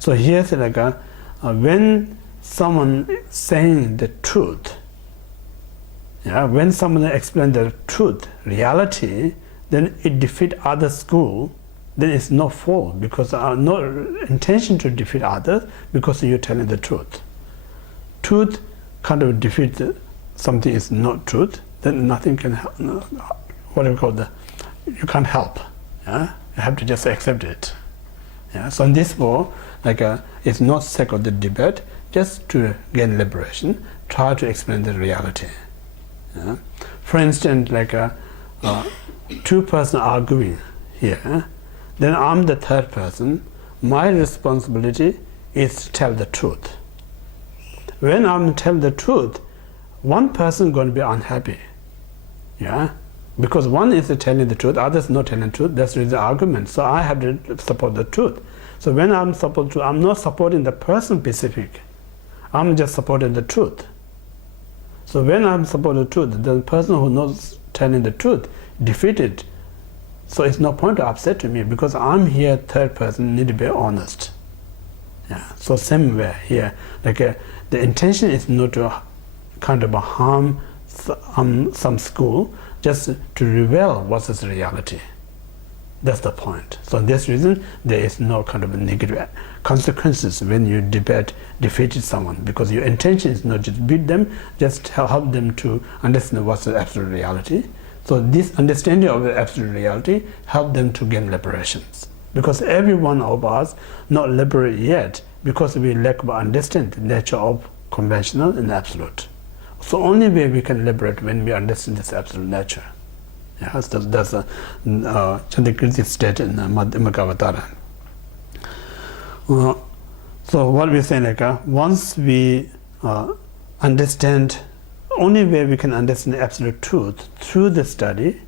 So here's like when someone saying the truth, when someone explains the truth, reality, then it defeats other school. Then it's no fault, because no intention to defeat others, because you're telling the truth. Truth kind of defeats something is not truth, then nothing can help. What do you call you can't help. You have to just accept it. Yeah? So in this war, it's not sake of the debate, just to gain liberation, try to explain the reality. Yeah? For instance, two persons arguing here, then I'm the third person. My responsibility is to tell the truth. When I'm telling the truth, one person is going to be unhappy. Yeah? Because one is telling the truth, others not telling the truth. That's the argument. So I have to support the truth. So when I'm supporting the truth, I'm not supporting the person specific. I'm just supporting the truth. So when I'm supporting the truth, the person who knows telling the truth defeated. So it's no point to upset to me, because I'm here, third person, need to be honest. Yeah. So same way here, the intention is not to kind of harm some school, just to reveal what is reality. That's the point. So for this reason, there is no kind of negative consequences when you defeated someone, because your intention is not just beat them, just help them to understand what's the absolute reality. So this understanding of the absolute reality help them to gain liberations. Because every one of us not liberated yet, because we lack of understand the nature of conventional and absolute. So only way we can liberate when we understand this absolute nature. Yeah, so that's a Chandrakirti state in Madhyamakavatara. So what we're saying, once we understand, only way we can understand the absolute truth through the study,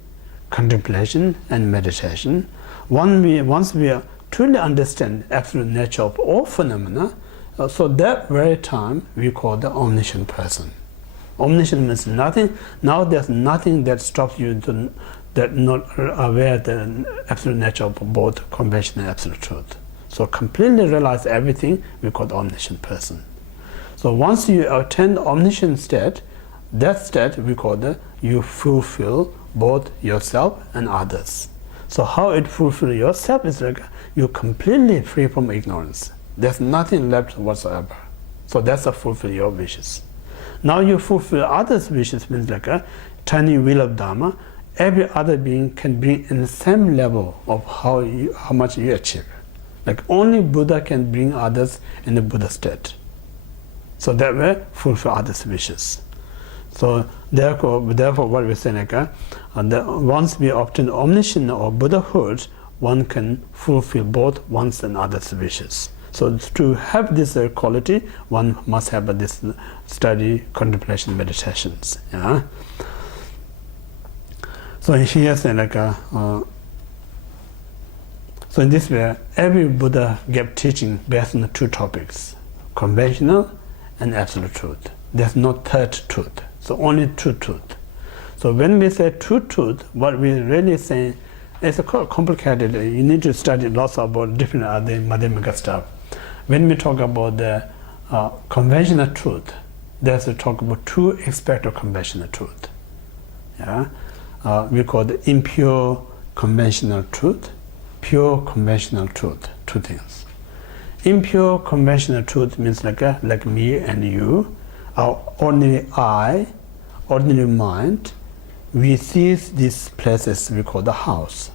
contemplation, and meditation. Once we truly understand the absolute nature of all phenomena, so that very time we call the omniscient person. Omniscient means nothing. Now there's nothing that stops you that not aware of the absolute nature of both convention and absolute truth. So completely realize everything, we call the omniscient person. So once you attain the omniscient state, that state we call you fulfill both yourself and others. So how it fulfill yourself is you're completely free from ignorance. There's nothing left whatsoever. So that's a fulfill your wishes. Now you fulfill others' wishes means a tiny wheel of Dharma. Every other being can bring in the same level of how much you achieve. Only Buddha can bring others in the Buddha state. So that way fulfill others' wishes. So therefore what we're saying once we obtain omniscience or Buddhahood, one can fulfill both one's and others' wishes. So to have this quality, one must have this study, contemplation, meditations. Yeah. So here, so in this way, every Buddha gave teaching based on two topics: conventional and absolute truth. There's no third truth. So only true truth. So when we say true truth, what we really say is quite complicated. You need to study lots about different other Madhyamaka stuff. When we talk about the conventional truth, there's a talk about two aspects of conventional truth. Yeah? We call the impure conventional truth, pure conventional truth, two things. Impure conventional truth means like me and you, our ordinary eye, ordinary mind, we see these places we call the house.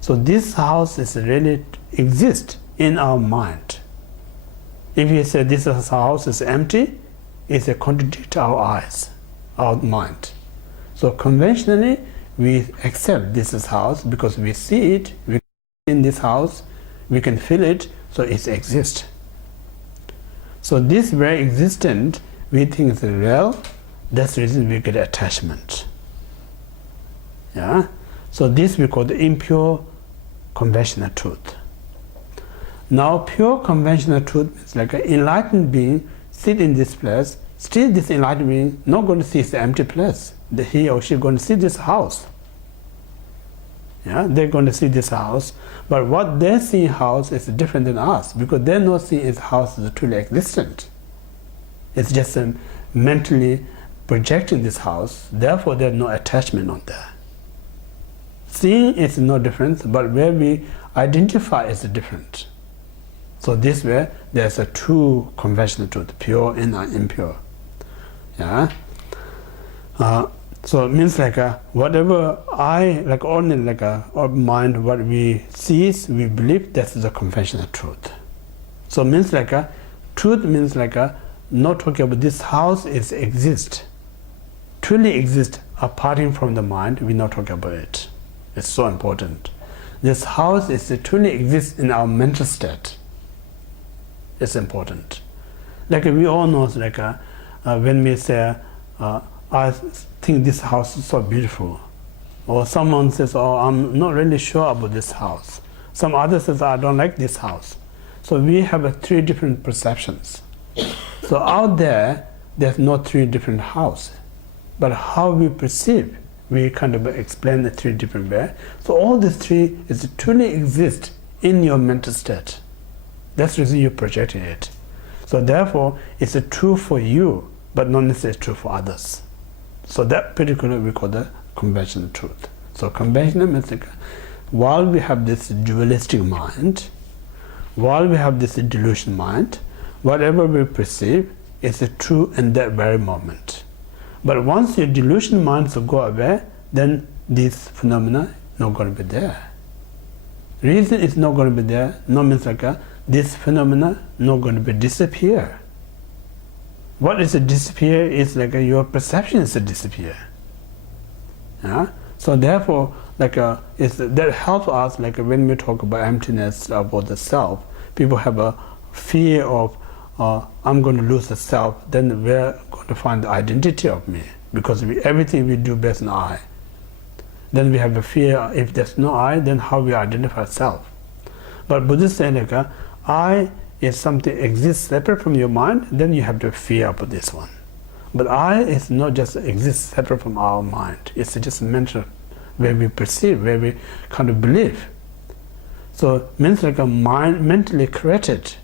So this house is really exists in our mind. If you say this house is empty, it's a contradict our eyes, our mind. So conventionally, we accept this is house because we see it, we in this house, we can feel it, so it exists. So this very existent, we think is real. That's the reason we get attachment. Yeah. So this we call the impure conventional truth. Now pure conventional truth is like an enlightened being sit in this place. Still, this enlightened being not going to see the empty place. He or she going to see this house. Yeah, they're going to see this house, but what they see house is different than us because they're not seeing its house as truly existent. It's just mentally projecting this house. Therefore, there's no attachment on there. Seeing is no different, but where we identify is different. So this way, there's a two conventional truth, pure and impure. Yeah. So it means like whatever I, like only like our mind, what we see, we believe, that's the conventional truth. So it means like truth means like not talking about this house is exist, truly exist apart from the mind, we're not talking about it. It's so important. This house is truly exists in our mental state. It's important. Like we all know, like when we say, I think this house is so beautiful, or someone says, oh, I'm not really sure about this house. Some other says, I don't like this house. So we have three different perceptions. So out there, there's not three different houses, but how we perceive, we kind of explain the three different ways. So all these three is truly exist in your mental state. That's the reason you projected it. So therefore, it's true for you, but not necessarily true for others. So that particular we call the conventional truth. So conventional means like, while we have this dualistic mind, while we have this delusion mind, whatever we perceive is true in that very moment. But once your delusion minds go away, then this phenomena not going to be there. Reason is not going to be there, no means like this phenomena not going to be disappear. What is a disappear is like your perception is a disappear. Yeah? So therefore, like that helps us, like when we talk about emptiness, about the self, people have a fear of I'm going to lose the self, then we're going to find the identity of me, because everything we do based on I. Then we have a fear, if there's no I, then how we identify self. But Buddhists say like I is something exists separate from your mind, then you have to fear about this one. But I is not just exists separate from our mind. It's just mental, where we perceive, where we kind of believe. So means like a mind mentally created.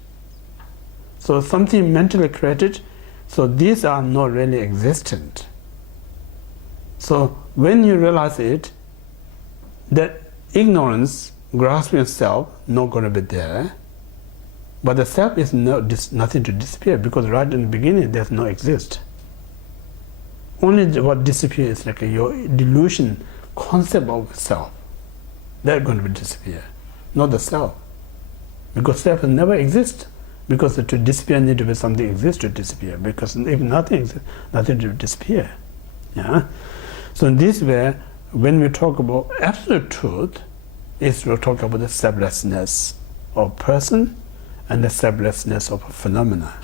So something mentally created, so these are not really existent. So when you realize it, that ignorance, grasping self, not going to be there, but the self is nothing to disappear, because right in the beginning there's no exist. Only what disappears is like your delusion, concept of self. That's going to be disappear, not the self. Because self will never exist. Because to disappear need to be something exist to disappear. Because if nothing exists, nothing to disappear. Yeah. So in this way, when we talk about absolute truth, is we talk about the selflessness of person and the selflessness of a phenomena.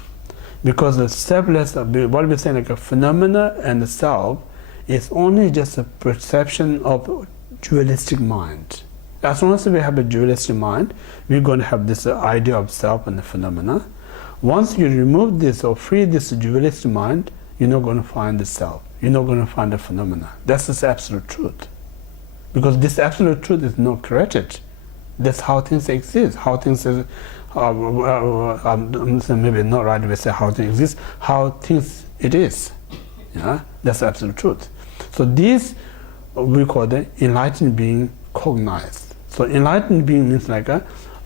Because the selfless, what we say like a phenomena and the self is only just a perception of dualistic mind. As long as we have a dualistic mind, we're going to have this idea of self and the phenomena. Once you remove this or free this dualistic mind, you're not going to find the self. You're not going to find the phenomena. That's the absolute truth. Because this absolute truth is not created. That's how things exist. How things maybe not right to say how things exist, how things it is. Yeah, that's the absolute truth. So this we call the enlightened being cognized. So enlightened being means like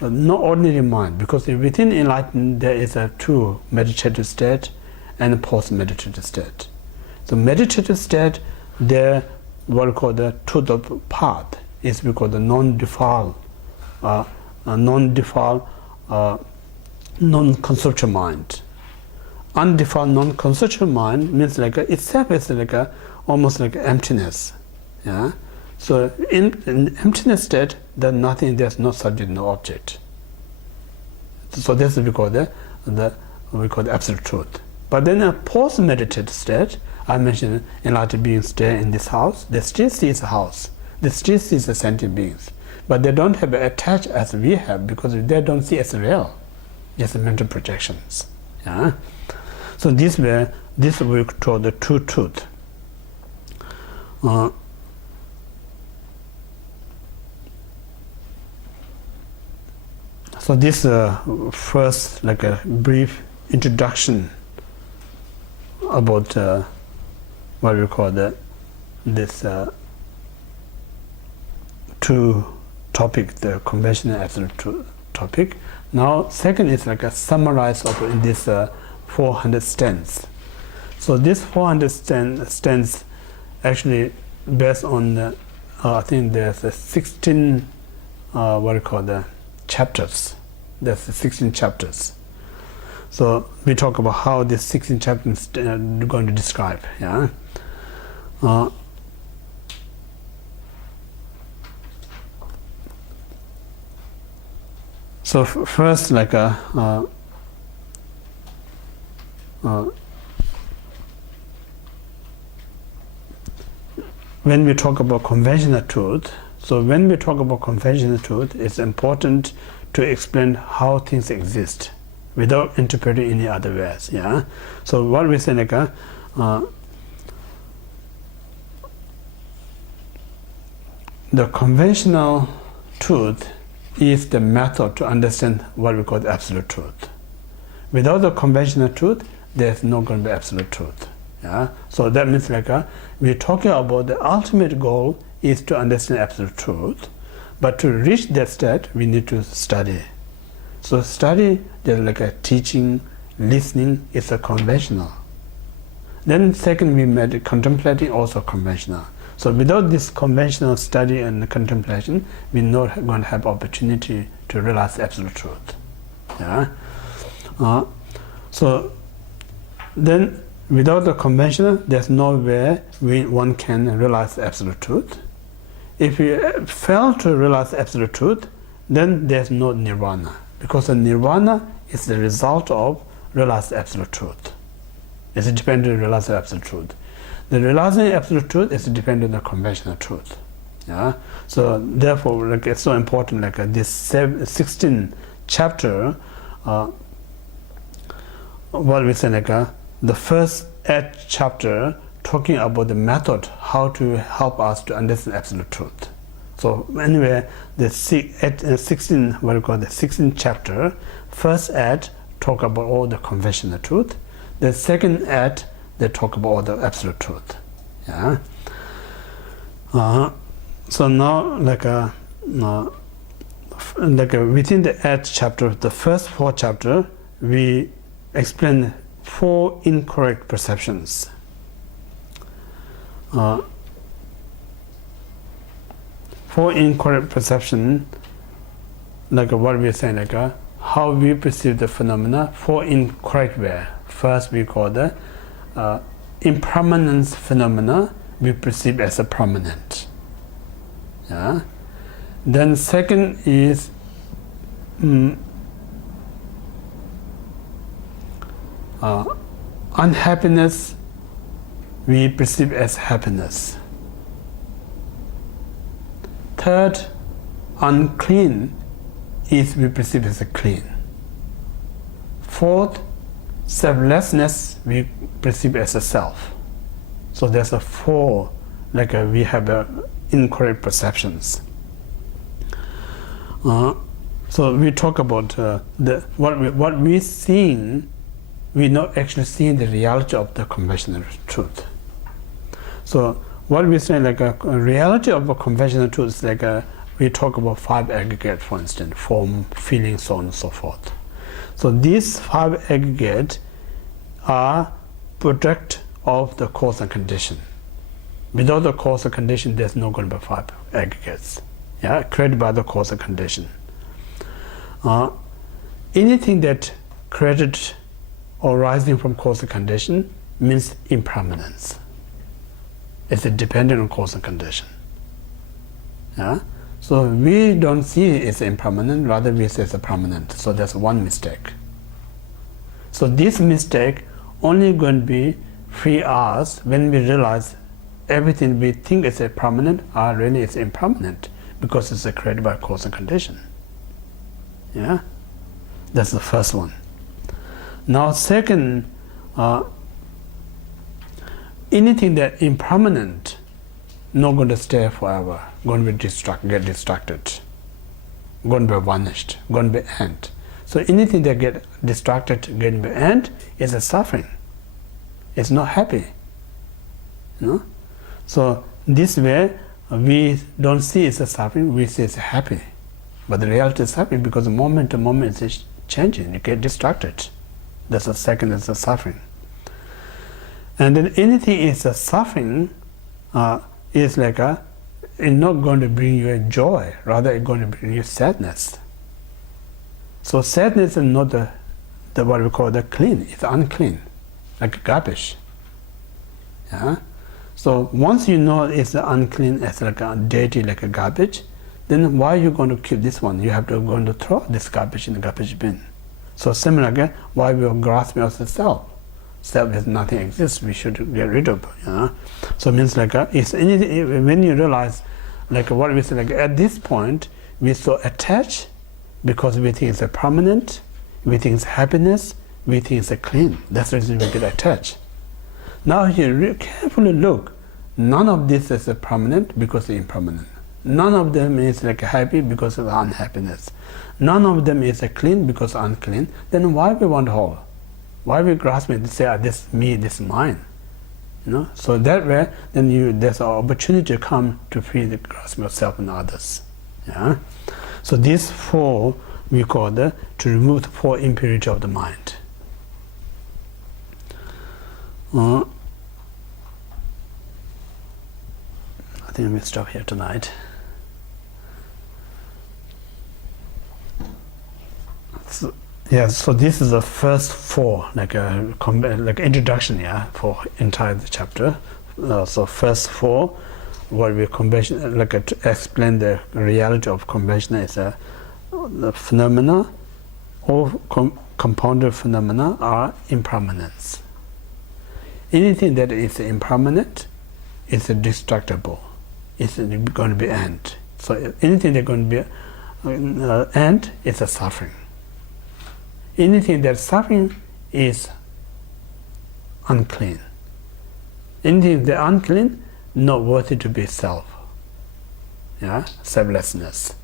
no ordinary mind, because within enlightened there is a true meditative state and a post-meditative state. So meditative state, there what we call the truth of path is we call the non-defiled, non-conceptual mind. Undefiled non-conceptual mind means like itself is like almost like emptiness. Yeah. So in emptiness state, there's nothing, there's no subject, no object. So this is we call the absolute truth. But then a post-meditative state, I mentioned enlightened beings stay in this house, they still see the house, they still see the sentient beings, but they don't have attached as we have, because they don't see as real, just mental projections. Yeah. So this way, this we call the true truth. So this first, like a brief introduction about what we call this two topic, the conventional absolute topic. Now, second is like a summarize of in this 400 stents. So this 400 stents actually based on I think there's 16 chapters. There's 16 chapters. So we talk about how these 16 chapters are going to describe. Yeah. So first, like when we talk about conventional truth, it's important to explain how things exist without interpreting any other ways. Yeah. So what we say, like the conventional truth is the method to understand what we call the absolute truth. Without the conventional truth, there's not going to be absolute truth. Yeah? So that means like we're talking about the ultimate goal is to understand absolute truth, but to reach that state, we need to study. So study, there's like a teaching, listening is a conventional. Then second, we made contemplating, also conventional. So without this conventional study and contemplation, we're not going to have opportunity to realize absolute truth. Yeah. So then, without the conventional, there's no way one can realize absolute truth. If we fail to realize absolute truth, then there's no nirvana, because the nirvana is the result of realized absolute truth. It's dependent on realizing absolute truth. The realizing absolute truth is dependent on the conventional truth. Yeah. So therefore, like it's so important. Like this 16 chapter, what we say, like the first 8 chapter talking about the method how to help us to understand absolute truth. So anyway, the 16 what we call the 16th chapter, first 8 talk about all the conventional truth. The second 8 they talk about all the absolute truth. Yeah. So now, like within the 8th chapter, the first 4 chapter, we explain 4 incorrect perceptions. 4 incorrect perception, like what we are saying, like how we perceive the phenomena, 4 incorrect way. First, we call the impermanence phenomena we perceive as a permanent. Yeah. Then second is unhappiness we perceive as happiness. Third, unclean is we perceive as a clean. Fourth, selflessness we perceive as a self. So there's a 4, like we have incorrect perceptions. So we talk about what we seeing, we're not actually seeing the reality of the conventional truth. So what we say, like a reality of a conventional truth is like we talk about 5 aggregates, for instance, form, feeling, so on and so forth. So these 5 aggregates are product of the cause and condition. Without the cause and condition, there's not going to be 5 aggregates. Yeah, created by the cause and condition. Anything that created or rising from cause and condition means impermanence. It's dependent on cause and condition. Yeah? So we don't see it as impermanent, rather we say it's a permanent. So that's one mistake. So this mistake only going to be free us when we realize everything we think is a permanent really is impermanent, because it's created by cause and condition. Yeah? That's the first one. Now second, anything that impermanent not going to stay forever, going to be get distracted, going to be vanished, going to be end. So anything that get distracted, going to be end is a suffering. It's not happy. You know? So this way we don't see it's a suffering, we see it's happy. But the reality is happy because the moment to moment is changing, you get distracted. That's the second, is the suffering. And then anything is a suffering, is like it's not going to bring you a joy, rather it's going to bring you sadness. So sadness is not the what we call the clean, it's unclean, like garbage. Yeah? So once you know it's unclean, it's like a dirty, like a garbage, then why are you going to keep this one? You have to go and throw this garbage in the garbage bin. So similar again, why we are grasping as the self? Self is nothing exists, we should get rid of. Yeah? So it means like it's anything, when you realize like what we say, like at this point we so attached because we think it's a permanent, we think it's happiness, we think it's a clean. That's the reason we get attached. Now here carefully look, none of this is a permanent because it's impermanent. None of them is like happy because of unhappiness. None of them is a clean because unclean. Then why we want whole? Why we grasp it to say, this me, this mine? You know? So that way, then there's an opportunity to come to free the grasp yourself and others. Yeah. So these four we call to remove the four impurity of the mind. I think we'll stop here tonight. So, yeah, so this is the first four, like introduction, yeah, for entire chapter. So first four, what we convention, like to explain the reality of convention is the phenomena, all compounded phenomena are impermanence. Anything that is impermanent is destructible. It's going to be end. So anything that's going to be end is a suffering. Anything that's suffering is unclean. Anything that's unclean, not worthy to be self. Yeah, selflessness.